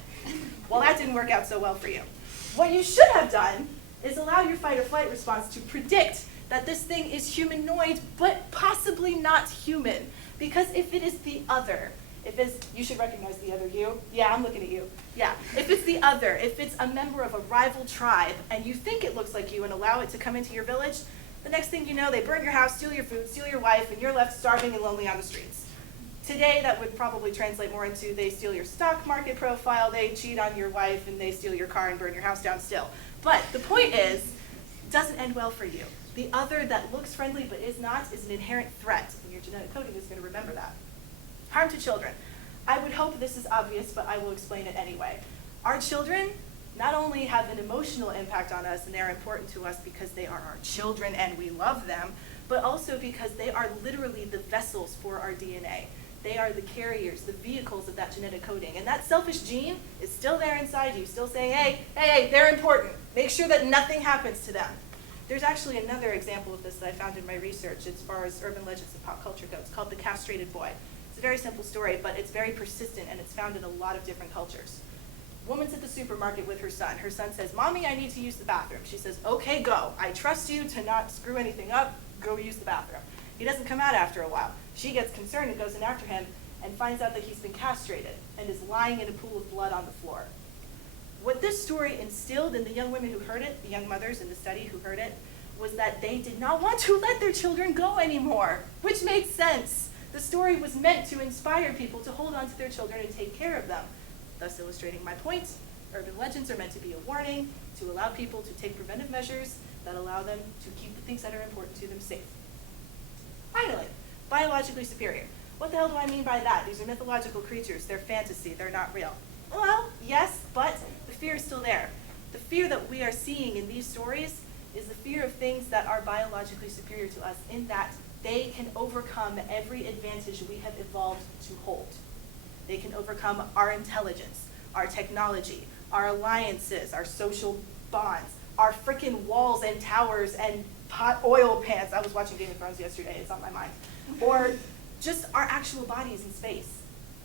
Well, that didn't work out so well for you. What you should have done is allow your fight or flight response to predict that this thing is humanoid, but possibly not human. Because if it is the other, if it's, you should recognize the other you. Yeah, I'm looking at you. Yeah, if it's the other, if it's a member of a rival tribe, and you think it looks like you and allow it to come into your village, the next thing you know, they burn your house, steal your food, steal your wife, and you're left starving and lonely on the streets. Today, that would probably translate more into they steal your stock market profile, they cheat on your wife, and they steal your car and burn your house down still. But the point is, it doesn't end well for you. The other that looks friendly but is not is an inherent threat, and your genetic coding is going to remember that. Harm to children. I would hope this is obvious, but I will explain it anyway. Our children not only have an emotional impact on us, and they're important to us because they are our children and we love them, but also because they are literally the vessels for our DNA. They are the carriers, the vehicles of that genetic coding. And that selfish gene is still there inside you, still saying, hey, they're important. Make sure that nothing happens to them. There's actually another example of this that I found in my research as far as urban legends and pop culture goes, called the Castrated Boy. It's a very simple story, but it's very persistent, and it's found in a lot of different cultures. Woman's at the supermarket with her son. Her son says, Mommy, I need to use the bathroom. She says, okay, go. I trust you to not screw anything up. Go use the bathroom. He doesn't come out after a while. She gets concerned and goes in after him and finds out that he's been castrated and is lying in a pool of blood on the floor. What this story instilled in the young women who heard it, the young mothers in the study who heard it, was that they did not want to let their children go anymore, which made sense. The story was meant to inspire people to hold on to their children and take care of them. Thus illustrating my point, urban legends are meant to be a warning to allow people to take preventive measures that allow them to keep the things that are important to them safe. Finally, biologically superior. What the hell do I mean by that? These are mythological creatures. They're fantasy. They're not real. Well, yes, but the fear is still there. The fear that we are seeing in these stories is the fear of things that are biologically superior to us in that they can overcome every advantage we have evolved to hold. They can overcome our intelligence, our technology, our alliances, our social bonds, our frickin' walls and towers and hot oil pants. I was watching Game of Thrones yesterday, it's on my mind. Or just our actual bodies in space.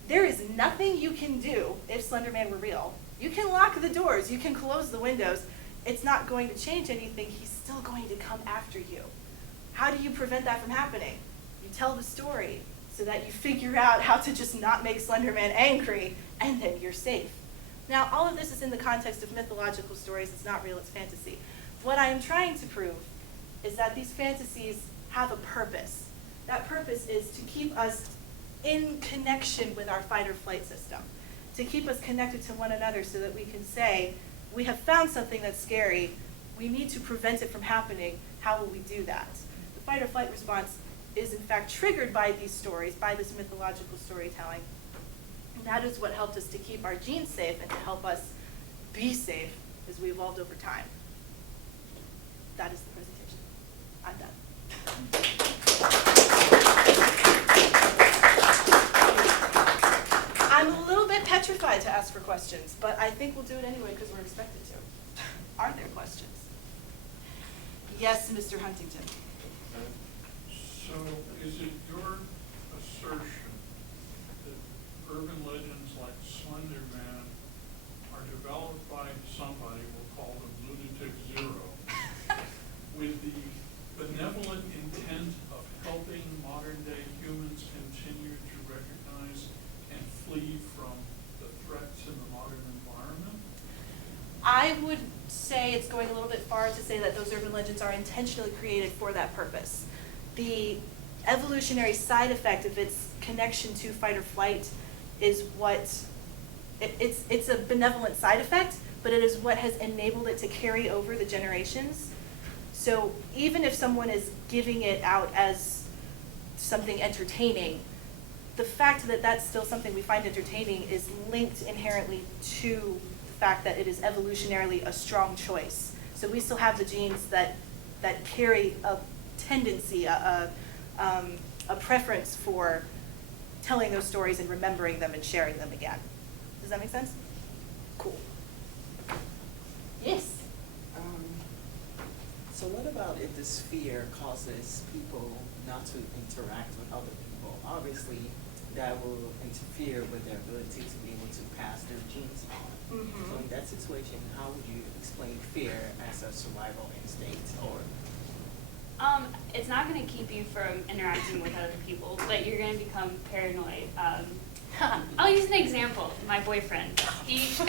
There is nothing you can do if Slender Man were real. You can lock the doors, you can close the windows. It's not going to change anything. He's still going to come after you. How do you prevent that from happening? You tell the story so that you figure out how to just not make Slender Man angry, and then you're safe. Now, all of this is in the context of mythological stories. It's not real, it's fantasy. What I am trying to prove is that these fantasies have a purpose. That purpose is to keep us in connection with our fight or flight system, to keep us connected to one another so that we can say, we have found something that's scary, we need to prevent it from happening, how will we do that? The fight or flight response is in fact triggered by these stories, by this mythological storytelling. And that is what helped us to keep our genes safe and to help us be safe as we evolved over time. That is the presentation. I'm done. I'm a little bit petrified to ask for questions, but I think we'll do it anyway because we're expected to. Are there questions? Yes, Mr. Huntington. So is it your assertion that urban legends like Slender Man are developed by somebody, we'll call them Lunatic Zero, with the benevolent intent of helping modern day humans continue to recognize and flee from the threats in the modern environment? I would say it's going a little bit far to say that those urban legends are intentionally created for that purpose. The evolutionary side effect of its connection to fight or flight is what, it's a benevolent side effect, but it is what has enabled it to carry over the generations. So even if someone is giving it out as something entertaining, the fact that that's still something we find entertaining is linked inherently to the fact that it is evolutionarily a strong choice. So we still have the genes that carry a tendency, a preference for telling those stories and remembering them and sharing them again. Does that make sense? Cool. Yes? So what about if this fear causes people not to interact with other people? Obviously, that will interfere with their ability to be able to pass their genes on. Mm-hmm. So in that situation, how would you explain fear as a survival instinct? Or It's not going to keep you from interacting with other people, but you're going to become paranoid. I'll use an example. My boyfriend. He. Woo!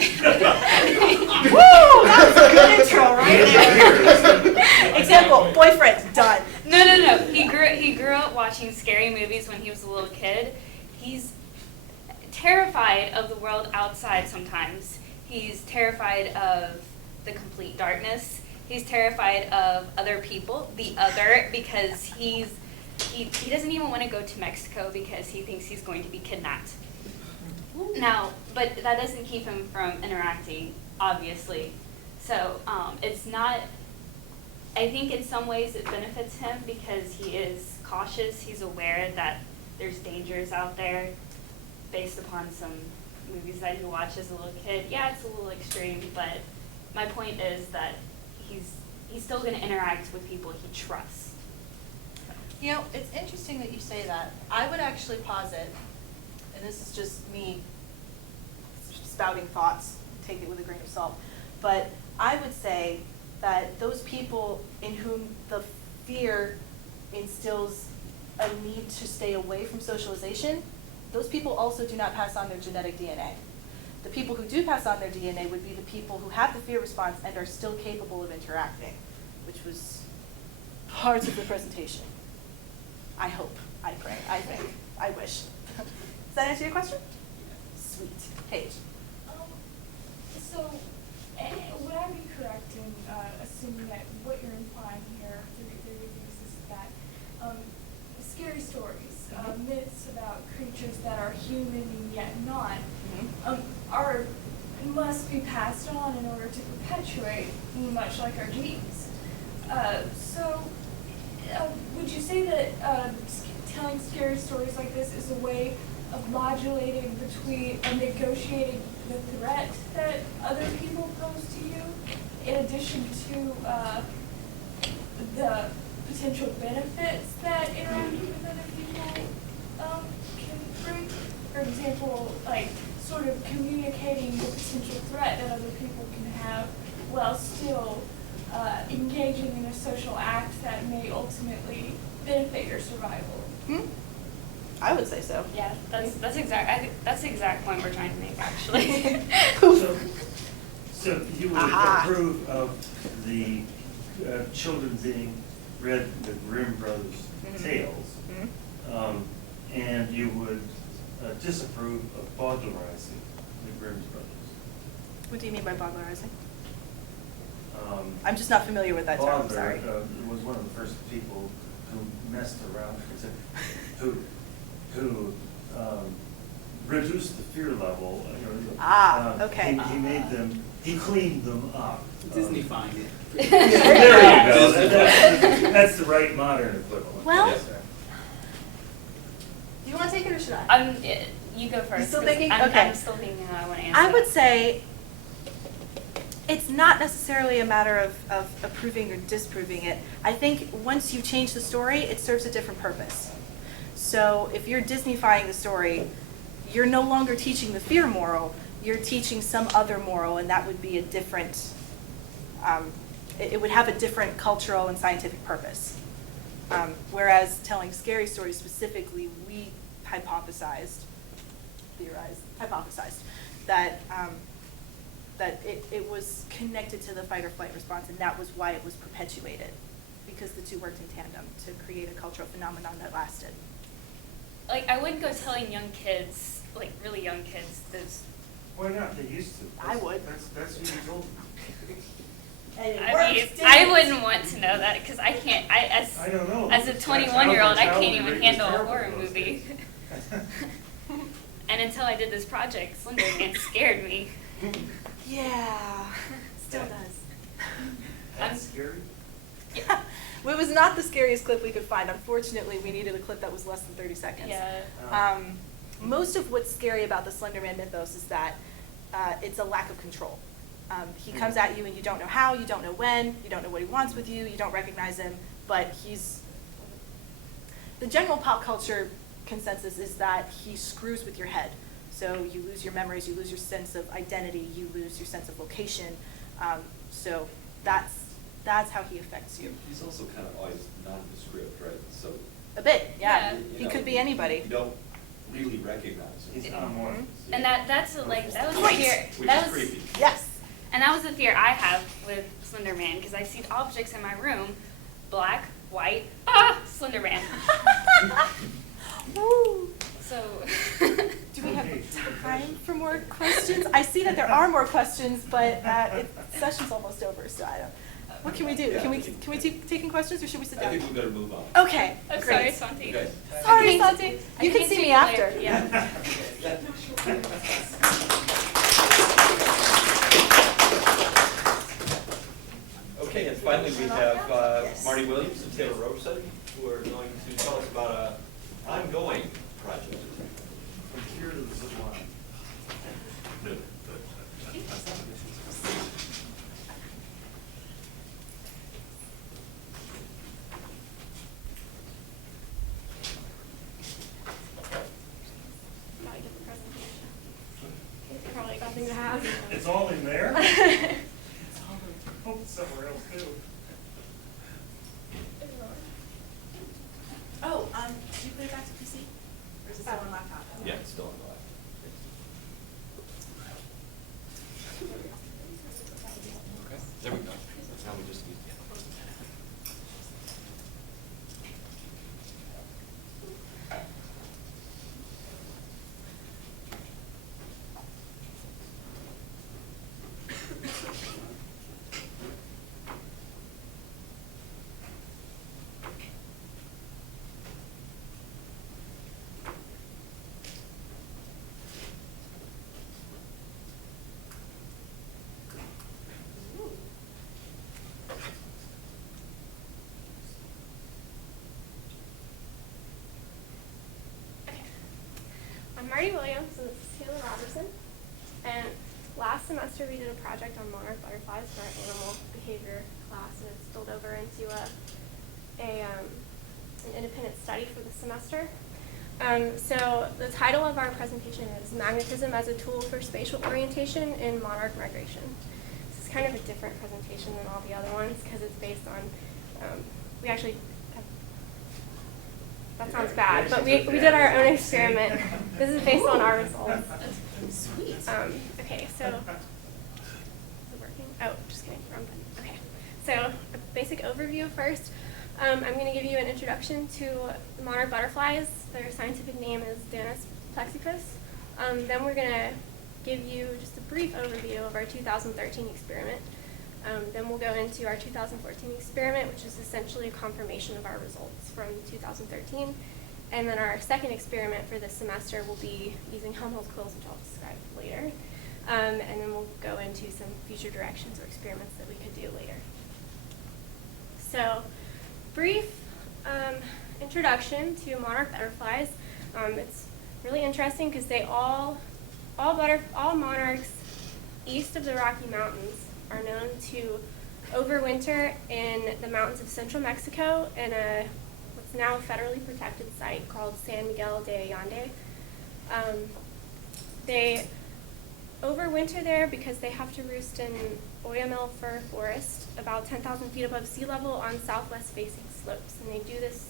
That was a good intro right there. Example, boyfriend, done. No. He grew up watching scary movies when he was a little kid. He's terrified of the world outside sometimes. He's terrified of the complete darkness. He's terrified of other people, because he doesn't even want to go to Mexico because he thinks he's going to be kidnapped. Now, but that doesn't keep him from interacting, obviously. So it's not, I think in some ways it benefits him because he is cautious. He's aware that there's dangers out there based upon some movies that he watched as a little kid. Yeah, it's a little extreme, but my point is that he's still going to interact with people he trusts. You know, it's interesting that you say that. I would actually posit, and this is just me spouting thoughts, take it with a grain of salt, but I would say that those people in whom the fear instills a need to stay away from socialization, those people also do not pass on their genetic DNA. The people who do pass on their DNA would be the people who have the fear response and are still capable of interacting, which was part of the presentation. I hope, I pray, I think, I wish. Does that answer your question? Sweet. Paige. So, would I be correct in assuming that what you're implying here through your reviews is that scary stories, myths about creatures that are human and yet not, must be passed on in order to perpetuate, much like our genes. Would you say that telling scary stories like this is a way of modulating between and negotiating the threat that other people pose to you, in addition to the potential benefits that interacting with other people can bring, for example, like sort of communicating the potential threat that other people can have while still engaging in a social act that may ultimately benefit your survival. I would say so. Yeah, that's the exact point we're trying to make, actually. So you would Aha. approve of the children being read the Grimm Brothers' tales, and you would disapprove of boglerizing the Grimm Brothers. What do you mean by boglerizing? I'm just not familiar with that term, I'm sorry. Was one of the first people who messed around, who reduced the fear level. Okay. He made them, he cleaned them up. Disneyfying it. There you go. That's the right modern equivalent. Well, Yes. do you want to take it or should I? You go first. still 'cause thinking? I'm Okay. still thinking how I want to answer. I would say it's not necessarily a matter of approving or disproving it. I think once you change the story, it serves a different purpose. So if you're Disneyfying the story, you're no longer teaching the fear moral, you're teaching some other moral, and that would be a different, it would have a different cultural and scientific purpose. Whereas telling scary stories specifically, we hypothesized that that it was connected to the fight or flight response, and that was why it was perpetuated, because the two worked in tandem to create a cultural phenomenon that lasted. Like, I wouldn't go telling young kids, like really young kids, this. Why not? They used to. I would. That's what you told them. I mean, I wouldn't want to know that because I can't. I don't know. As a 21-year-old, I can't even Childhood handle a terrible horror those movie. days. And until I did this project, Slender Man scared me. Yeah, still does. That's scary. Yeah. Well, it was not the scariest clip we could find. Unfortunately, we needed a clip that was less than 30 seconds. Yeah. Most of what's scary about the Slender Man mythos is that it's a lack of control. He comes at you and you don't know how, you don't know when, you don't know what he wants with you, you don't recognize him, but the general pop culture consensus is that he screws with your head. So you lose your memories, you lose your sense of identity, you lose your sense of location. So that's how he affects you. He's also kind of always nondescript, right? So A bit, yeah. Yeah. He could be anybody. you don't really recognize him. He's amorphous. And that was the Great. fear. Which That is was, creepy. Yes. And that was the fear I have with Slender Man because I see objects in my room, black, white, Slender Man. Woo. So. Do we have time for more questions? I see that there are more questions, but session's almost over, so I don't. What can we do? Yeah. Can we keep taking questions, or should we sit I down? think we better move on. Okay, I'm great. sorry, Santi. Okay. Sorry, I can't- Santi. I You can can't see see me you after. later. Yeah. Okay, and finally we have Marty Williams and Taylor Roberson, who are going to tell us about an ongoing project. From here to the sublime. Gotta get the presentation. It's probably a good thing to have. It's all in there? Hope it's somewhere else too. Oh, did you put it back to PC? Or is it still on laptop? Yeah, it's still on the line. Okay, there we go. Now we just need. I'm Marty Williams, and this is Taylor Robertson. And last semester we did a project on monarch butterflies for our animal behavior class, and it spilled over into an independent study for the semester. So the title of our presentation is Magnetism as a Tool for Spatial Orientation in Monarch Migration. This is kind of a different presentation than all the other ones because it's based on, we actually, that sounds bad, but we did our own experiment. This is based on our results. Sweet. Okay, so, is it working? Oh, just kidding, wrong button. Okay, so a basic overview first. I'm going to give you an introduction to monarch butterflies. Their scientific name is Danus plexipus. Then we're going to give you just a brief overview of our 2013 experiment. Then we'll go into our 2014 experiment, which is essentially a confirmation of our results from 2013. And then our second experiment for this semester will be using Helmholtz quills, which I'll describe later. And then we'll go into some future directions or experiments that we could do later. So, brief introduction to monarch butterflies. It's really interesting because they all monarchs east of the Rocky Mountains are known to overwinter in the mountains of central Mexico in what's now a federally protected site called San Miguel de Allende. They overwinter there because they have to roost in Oyamel fir forest about 10,000 feet above sea level on southwest facing slopes, and they do this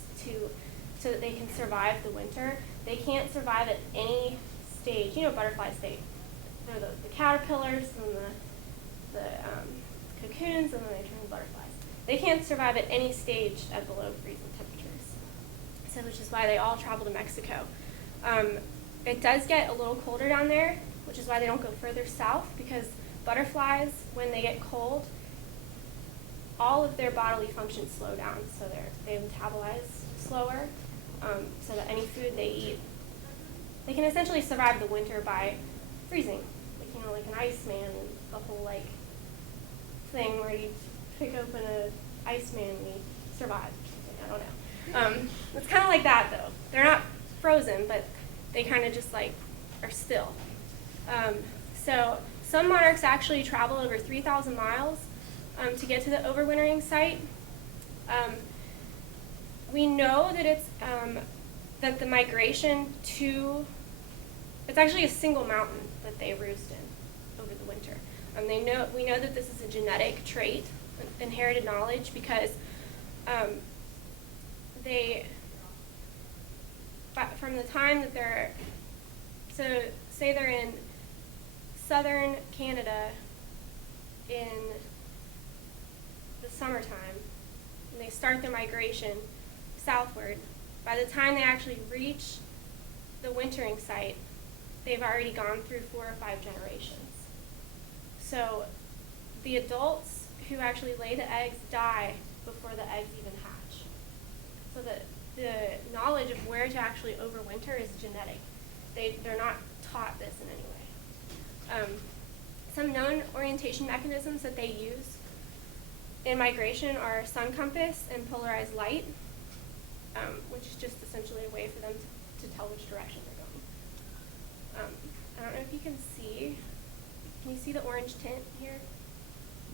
so that they can survive the winter. They can't survive at any stage. You know, butterflies, they're the caterpillars and the cocoons, and then they turn to butterflies. They can't survive at any stage at below freezing temperatures, so which is why they all travel to Mexico. It does get a little colder down there, which is why they don't go further south, because butterflies, when they get cold, all of their bodily functions slow down, so they metabolize slower, so that any food they eat, they can essentially survive the winter by freezing, like an Iceman and the whole thing where you pick open an Iceman and you survive. I don't know. It's kind of like that though. They're not frozen, but they kind of just are still. So some monarchs actually travel over 3,000 miles to get to the overwintering site. We know that it's that the migration it's actually a single mountain that they roost in over the winter. We know that this is a genetic trait, inherited knowledge, because from the time that say they're in southern Canada in the summertime, and they start their migration southward. By the time they actually reach the wintering site, they've already gone through 4 or 5 generations. So the adults who actually lay the eggs die before the eggs even hatch. So the knowledge of where to actually overwinter is genetic. They're not taught this in any way. Some known orientation mechanisms that they use in migration are sun compass and polarized light, which is just essentially a way for them to tell which direction they're going. I don't know if you can see. Can you see the orange tint here?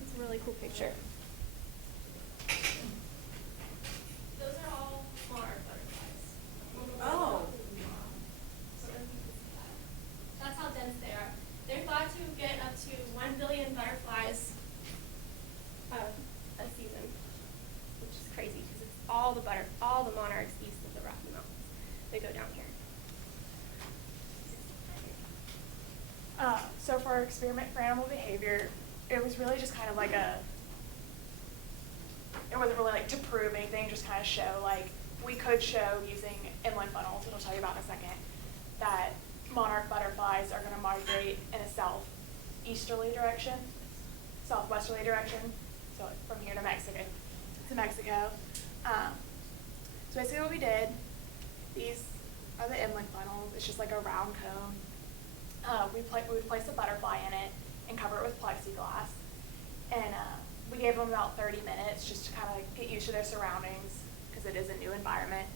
It's a really cool picture. Those are all monarch butterflies. Oh. That's how dense they are. They're thought to get up to 1 billion butterflies a season, which is crazy because it's all the monarchs east of the Rocky Mountains. They go down here. So for our experiment for animal behavior, it was really just kind of it wasn't really to prove anything, just kind of show, we could show using inland funnels, which I'll tell you about in a second, that monarch butterflies are going to migrate in a southeasterly direction, southwesterly direction, so from here to Mexico. So basically what we did, these are the inland funnels. It's just like a round cone. We would place a butterfly in it and cover it with plexiglass. And we gave them about 30 minutes just to kind of get used to their surroundings because it is a new environment.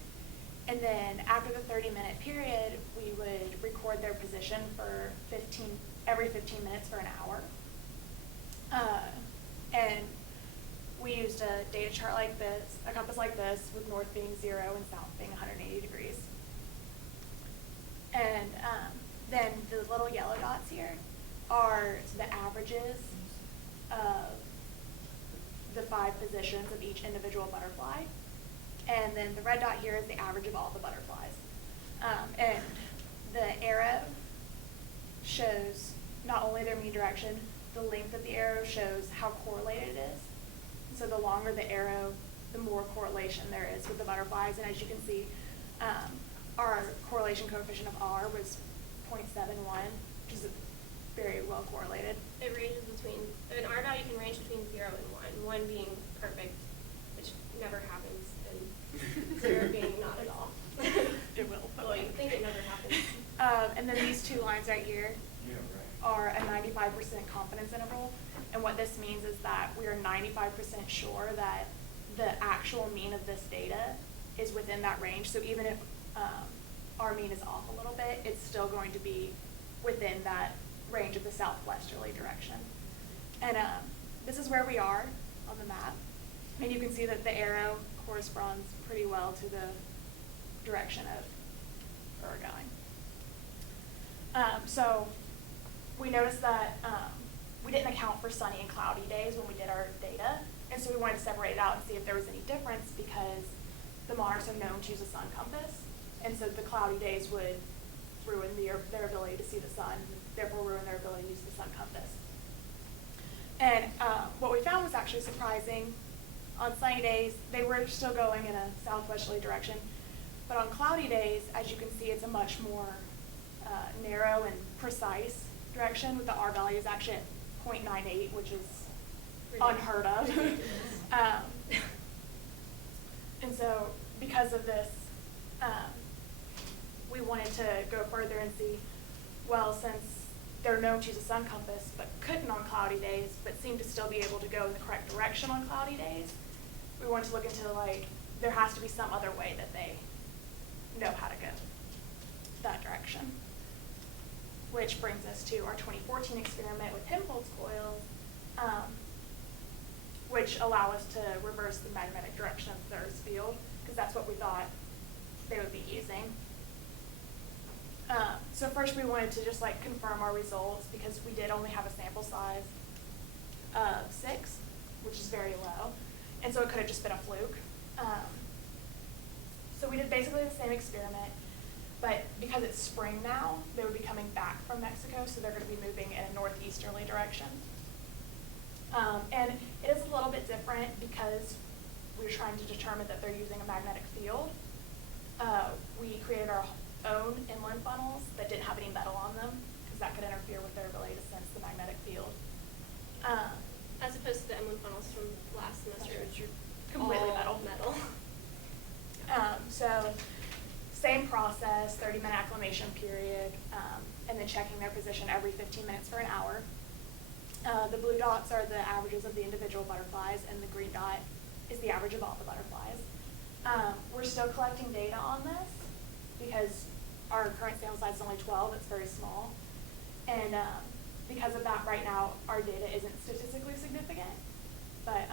And then after the 30-minute period, we would record their position for every 15 minutes for an hour. And we used a data chart like this, a compass like this, with north being 0 and south being 180 degrees. And then the little yellow dots here are the averages of the 5 positions of each individual butterfly. And then the red dot here is the average of all the butterflies. And the arrow shows not only their mean direction, the length of the arrow shows how correlated it is. So the longer the arrow, the more correlation there is with the butterflies. And as you can see, our correlation coefficient of R was 0.71, which is very well correlated. It ranges between, an R value can range between 0 and 1, 1 being perfect, which never happens, and 0 being not at all. It will. Well, you think it never happens. And then these 2 lines right here are a 95% confidence interval. And what this means is that we are 95% sure that the actual mean of this data is within that range. So even if our mean is off a little bit, it's still going to be within that range of the southwesterly direction. And this is where we are on the map. And you can see that the arrow corresponds pretty well to the direction of where we're going. So we noticed that we didn't account for sunny and cloudy days when we did our data. And so we wanted to separate it out and see if there was any difference, because the monarchs are known to use a sun compass. And so the cloudy days would ruin their ability to see the sun, therefore ruin their ability to use the sun compass. And what we found was actually surprising. On sunny days, they were still going in a southwesterly direction. But on cloudy days, as you can see, it's a much more narrow and precise direction, with the R value is actually at 0.98, which is unheard of. And so because of this, we wanted to go further and see, well, since they're known to use a sun compass but couldn't on cloudy days, but seem to still be able to go in the correct direction on cloudy days, we wanted to look into, like, there has to be some other way that they know how to go that direction. Which brings us to our 2014 experiment with Helmholtz coils, which allow us to reverse the magnetic direction of the Earth's field, because that's what we thought they would be using. So first we wanted to just like confirm our results, because we did only have a sample size of 6, which is very low, and so it could have just been a fluke. So we did basically the same experiment, but because it's spring now, they would be coming back from Mexico, so they're going to be moving in a northeasterly direction. And it is a little bit different because we're trying to determine that they're using a magnetic field. We created our own inland funnels that didn't have any metal on them, because that could interfere with their ability to sense the magnetic field. As opposed to the inland funnels from last semester, which are Completely all metal. So same process, 30-minute acclimation period, and then checking their position every 15 minutes for an hour. The blue dots are the averages of the individual butterflies, and the green dot is the average of all the butterflies. We're still collecting data on this because our current sample size is only 12, it's very small. And because of that, right now, our data isn't statistically significant, but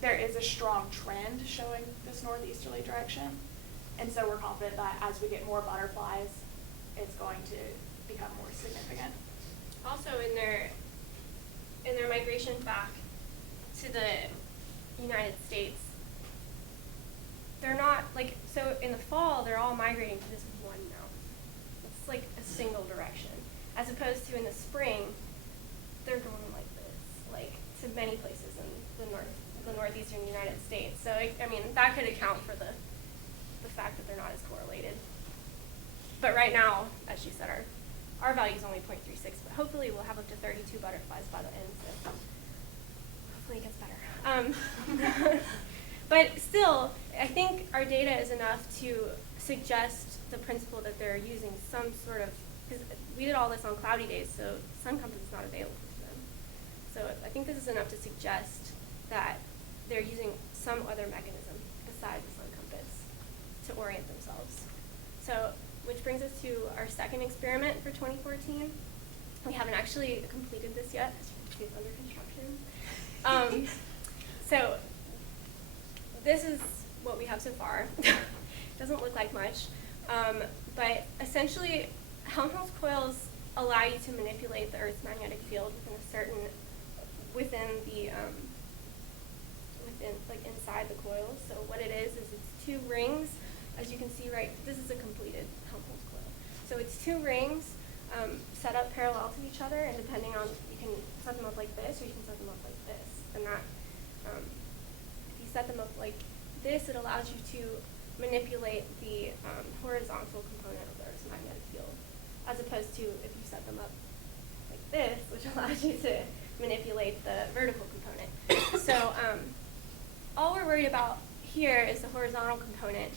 there is a strong trend showing this northeasterly direction. And so we're confident that as we get more butterflies, it's going to become more significant. Also, in their migration back to the United States, they're not like, so in the fall they're all migrating to this one node. It's like a single direction, as opposed to in the spring they're going like this, like to many places in the northeastern United States. So I mean that could account for the fact that they're not as correlated. But right now, as she said, our value is only 0.36, but hopefully we'll have up to 32 butterflies by the end, so hopefully it gets better. But still, I think our data is enough to suggest the principle that they're using some sort of, because we did all this on cloudy days, so sun compass is not available to them. So I think this is enough to suggest that they're using some other mechanism besides the sun compass to orient themselves. So, which brings us to our second experiment for 2014. We haven't actually completed this yet, as you can see it's under construction. So this is what we have so far. Doesn't look like much, but essentially Helmholtz coils allow you to manipulate the Earth's magnetic field within like inside the coils. So what it is it's two rings, as you can see right, this is a completed Helmholtz coil. So it's two rings set up parallel to each other, and depending on, you can set them up like this, or you can set them up like this. And that, if you set them up like this, it allows you to manipulate the horizontal component of the Earth's magnetic field, as opposed to if you set them up like this, which allows you to manipulate the vertical component. So all we're worried about here is the horizontal component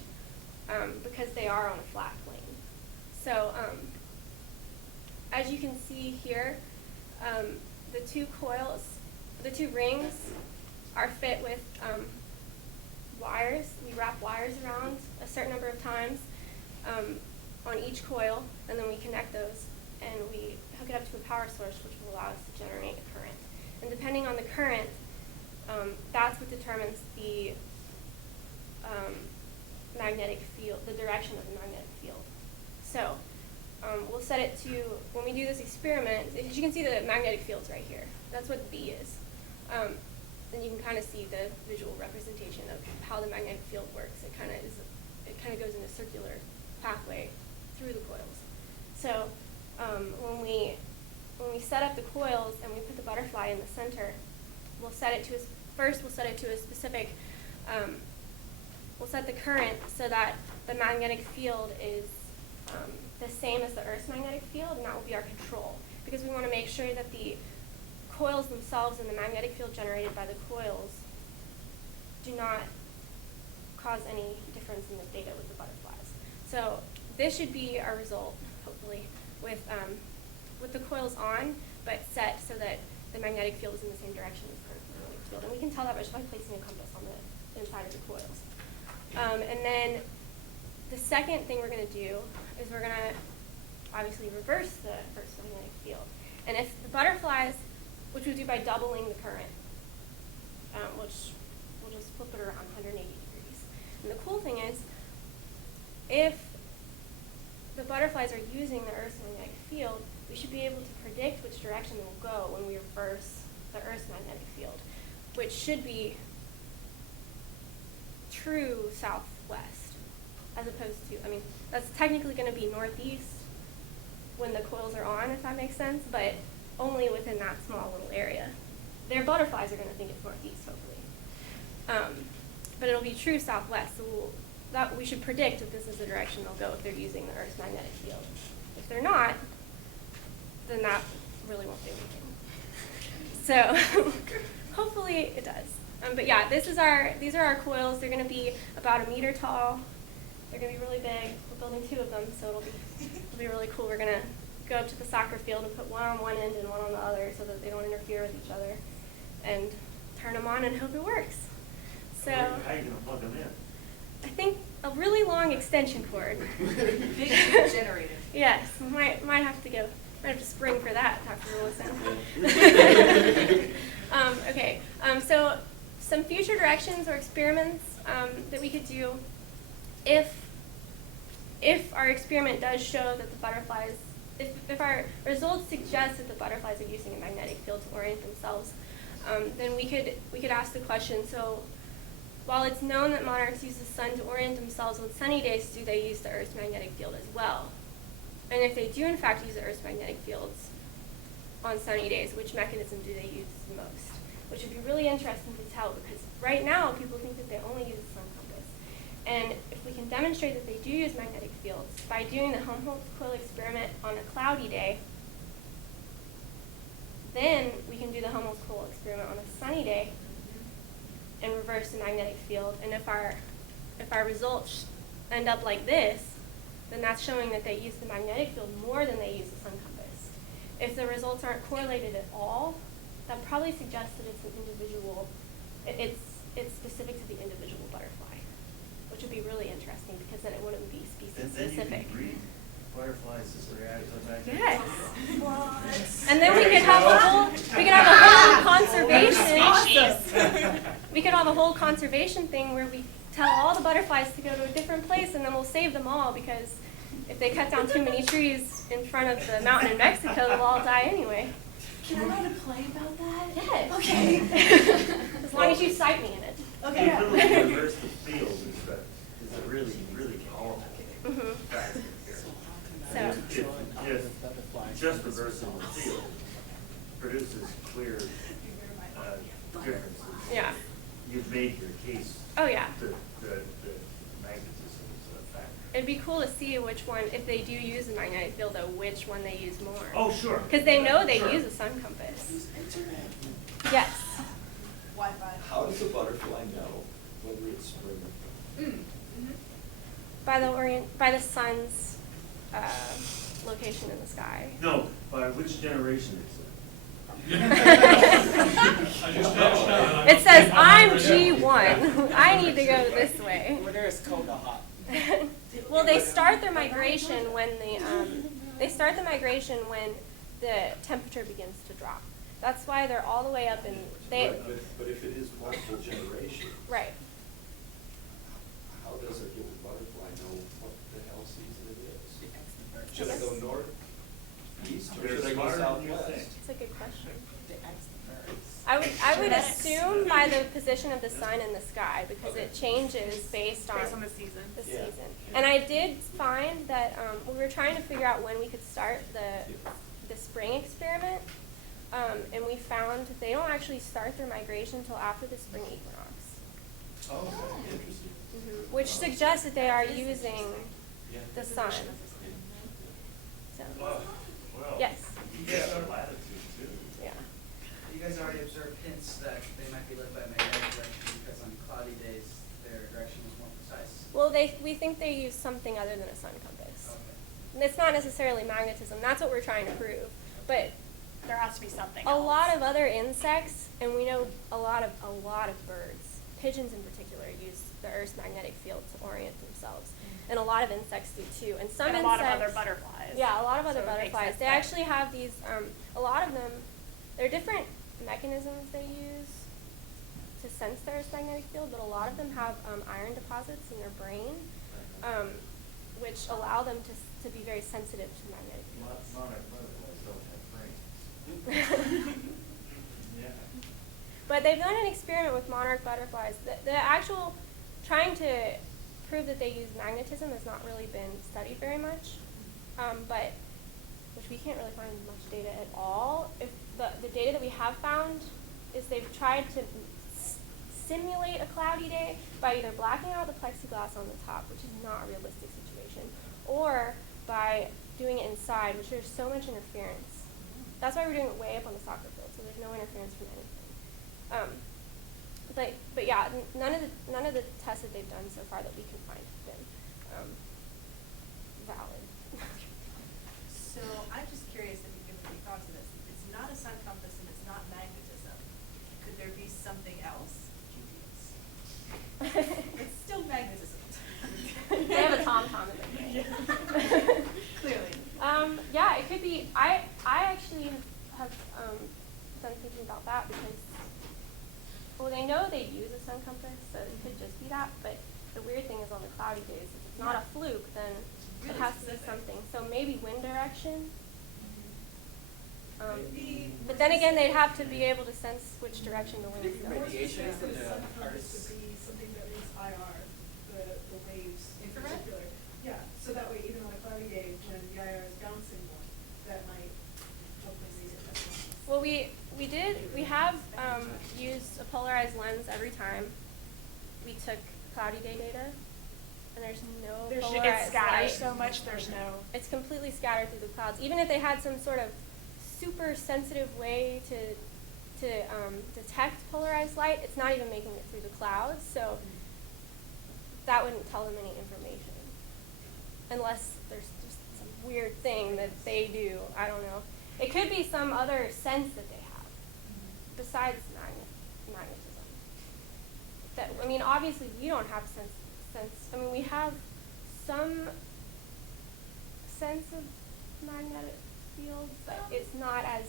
because they are on a flat plane. So as you can see here, the two rings are fit with wires. We wrap wires around a certain number of times on each coil, and then we connect those and we hook it up to a power source, which will allow us to generate a current. And depending on the current, that's what determines the magnetic field, the direction of the magnetic field. So we'll set it to, when we do this experiment, as you can see the magnetic field's right here. That's what B is. Then you can kind of see the visual representation of how the magnetic field works. It kind of goes in a circular pathway through the coils. So when we set up the coils and we put the butterfly in the center, we'll set it to a specific, we'll set the current so that the magnetic field is the same as the Earth's magnetic field, and that will be our control, because we want to make sure that the coils themselves and the magnetic field generated by the coils do not cause any difference in the data with the butterflies. So this should be our result, hopefully, with the coils on, but set so that the magnetic field is in the same direction as the Earth's magnetic field. And we can tell that just by placing a compass on the inside of the coils. And then the second thing we're going to do is we're going to obviously reverse the Earth's magnetic field. And if the butterflies, which we do by doubling the current, which we'll just flip it around 180 degrees. And the cool thing is, if the butterflies are using the Earth's magnetic field, we should be able to predict which direction they will go when we reverse the Earth's magnetic field, which should be true southwest, as opposed to, I mean, that's technically going to be northeast when the coils are on, if that makes sense, but only within that small little area. Their butterflies are going to think it's northeast, hopefully. But it'll be true southwest, so we should predict that this is the direction they'll go if they're using the Earth's magnetic field. If they're not, then that really won't do anything. So hopefully it does. But yeah, these are our coils. They're going to be about 1 meter tall. They're going to be really big. We're building 2 of them, so it'll be really cool. We're going to go up to the soccer field and put one on one end and one on the other so that they don't interfere with each other, and turn them on and hope it works. So How are you going to plug them in? I think a really long extension cord. Big generator. Yes, might have to spring for that, Dr. Rulison. Okay, so some future directions or experiments that we could do if our experiment does show that the butterflies, if our results suggest that the butterflies are using a magnetic field to orient themselves, then we could ask the question, so while it's known that monarchs use the sun to orient themselves on sunny days, do they use the Earth's magnetic field as well? And if they do in fact use the Earth's magnetic fields on sunny days, which mechanism do they use the most? Which would be really interesting to tell, because right now people think that they only use the sun compass. And if we can demonstrate that they do use magnetic fields by doing the Helmholtz coil experiment on a cloudy day, then we can do the Helmholtz coil experiment on a sunny day and reverse the magnetic field. And if our results end up like this, then that's showing that they use the magnetic field more than they use the sun compass. If the results aren't correlated at all, that probably suggests that it's an individual, it's specific to the individual butterfly, which would be really interesting because then it wouldn't be species specific. Then you can breed butterflies as their magnetic. Yes. What? And then we could have a whole conservation. We could have a whole conservation thing where we tell all the butterflies to go to a different place, and then we'll save them all because if they cut down too many trees in front of the mountain in Mexico, they'll all die anyway. Can I write a play about that? Yes. Okay. As long as you cite me in it. Okay. The ability to reverse the field is a really, really powerful Mhm. factor here. So- If just reversing the field produces clear differences. Yeah. You've made your case. Oh, yeah. The magnetism is a factor. It'd be cool to see which one, if they do use a magnetic field, though, which one they use more. Oh, sure. Because they know they Sure. use a sun compass. Yes. Wi-Fi. How does a butterfly know whether it's spring or fall? By the sun's location in the sky. No, by which generation is it? I just asked that. It says, I'm G1. I need to go this way. Where there is cold or hot. Well, they start their migration when the temperature begins to drop. That's why they're all the way up in But if it is multiple generations, right. how does a given butterfly know what the hell season it is? Should I go north, east, or They're should I go smarter than you southwest? think. That's a good question. They ask the birds. I would assume by the position of the sun in the sky because it changes based on the season. the Yeah. season. And I did find that we were trying to figure out when we could start the spring experiment, and we found they don't actually start their migration until after the spring equinox, Oh, interesting. which suggests that they are using Yeah. the sun. So, Well, yes, you get some latitude too. yeah. You guys already observed hints that they might be led by magnetic direction because on cloudy days their direction is more precise. Well, we think they use something other than a sun compass. Okay. And it's not necessarily magnetism. That's what we're trying to prove. But There has to be something a else. lot of other insects, and we know a lot of birds, pigeons in particular, use the Earth's magnetic field to orient themselves, and a lot of insects do too. And some And a insects, lot of other butterflies. yeah, a lot of other So it makes butterflies. sense They that- actually have these. A lot of them, there are different mechanisms they use to sense the Earth's magnetic field, but a lot of them have iron deposits in their brain, which allow them to be very sensitive to magnetic fields. Monarch butterflies don't have brains. Yeah. But they've done an experiment with monarch butterflies. The actual trying to prove that they use magnetism has not really been studied very much, but which we can't really find much data at all. If the data that we have found is they've tried to simulate a cloudy day by either blacking out the plexiglass on the top, which is not a realistic situation, or by doing it inside, which there's so much interference. That's why we're doing it way up on the soccer field, so there's no interference from anything. But yeah, none of the tests that they've done so far that we can find have been valid. So I'm just curious if you give any thought to this. It's not a sun compass and it's not magnetism. Could there be something else? It's still magnetism. They have a tom-tom in their brain. Clearly. Yeah, it could be. I actually have done thinking about that because, well, they know they use a sun compass, so it could just be that. But the weird thing is on the cloudy days, if it's not a fluke, then it has to be something. So maybe wind direction. But then again, they'd have to be able to sense which direction the wind is going. Radiation from the Could be something that is IR, the waves in Infrared? particular. Yeah, so that way even on a cloudy day, when the IR is bouncing more, that might help them read it as well. Well, we have used a polarized lens every time we took cloudy day data, and there's no It polarized scatters light. so much, there's no. It's completely scattered through the clouds. Even if they had some sort of super sensitive way to detect polarized light, it's not even making it through the clouds, so that wouldn't tell them any information. Unless there's just some weird thing that they do, I don't know. It could be some other sense that they have, besides magnetism. That, I mean, obviously we don't have sense, I mean, we have some sense of magnetic fields, but it's not as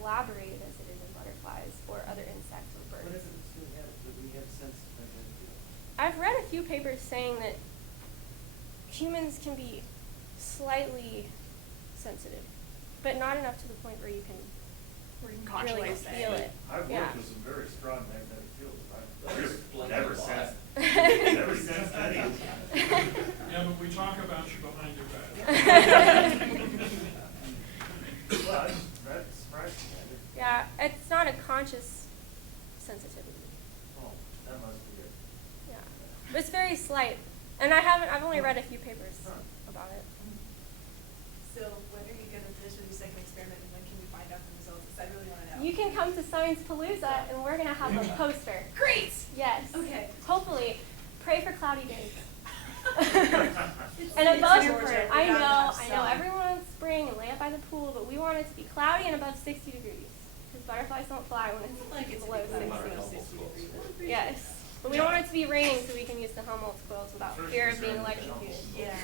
elaborated as it is in butterflies or other insects or birds. What is it that's doing that? Do we have sense of magnetic field? I've read a few papers saying that humans can be slightly sensitive, but not enough to the point where you can really consciously say. feel it. I've Yeah. worked with some very strong magnetic fields. That's I've never a lot. sensed, never sensed any. Yeah, but we talk about you behind your back. Well, that surprised me. Yeah, it's not a conscious sensitivity. Oh, that must be it. Yeah, but it's very slight, and I've only read a few papers about it. So when are you gonna finish with your second experiment, and when can we find out the results? 'Cause I really wanna know. You can come to Science Palooza, and we're gonna have a poster. Great! Yes. Okay. Hopefully, pray for cloudy days. It's And above, Georgia, we I gotta know, have I know, sun. everyone wants spring and lay up by the pool, but we want it to be cloudy and above 60 degrees. Because butterflies don't fly when it's below 60. Yes. But we don't want it to be raining so we can use the Helmholtz coils without fear of being electrocuted. Yeah.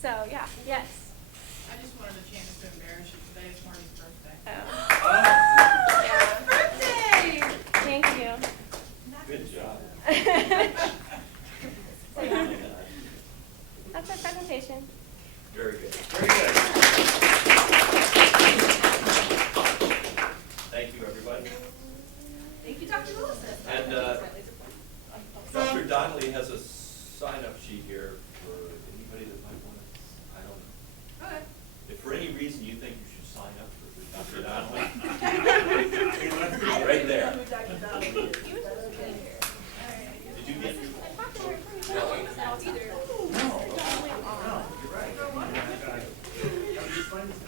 So, yeah, yes. I just wanted a chance to embarrass you. Today is Marty's birthday. Birthday! Thank you. Good job. So, yeah. That's our presentation. Very good. Very good. Thank you, everybody. Thank you, Dr. Rulison. And Dr. Donnelly has a sign-up sheet here for anybody that might want to, I don't know. Okay. If for any reason you think you should sign up for Dr. Donnelly, right there. Who Dr. Donnelly is. Did you get? No, you're right. I was explaining this.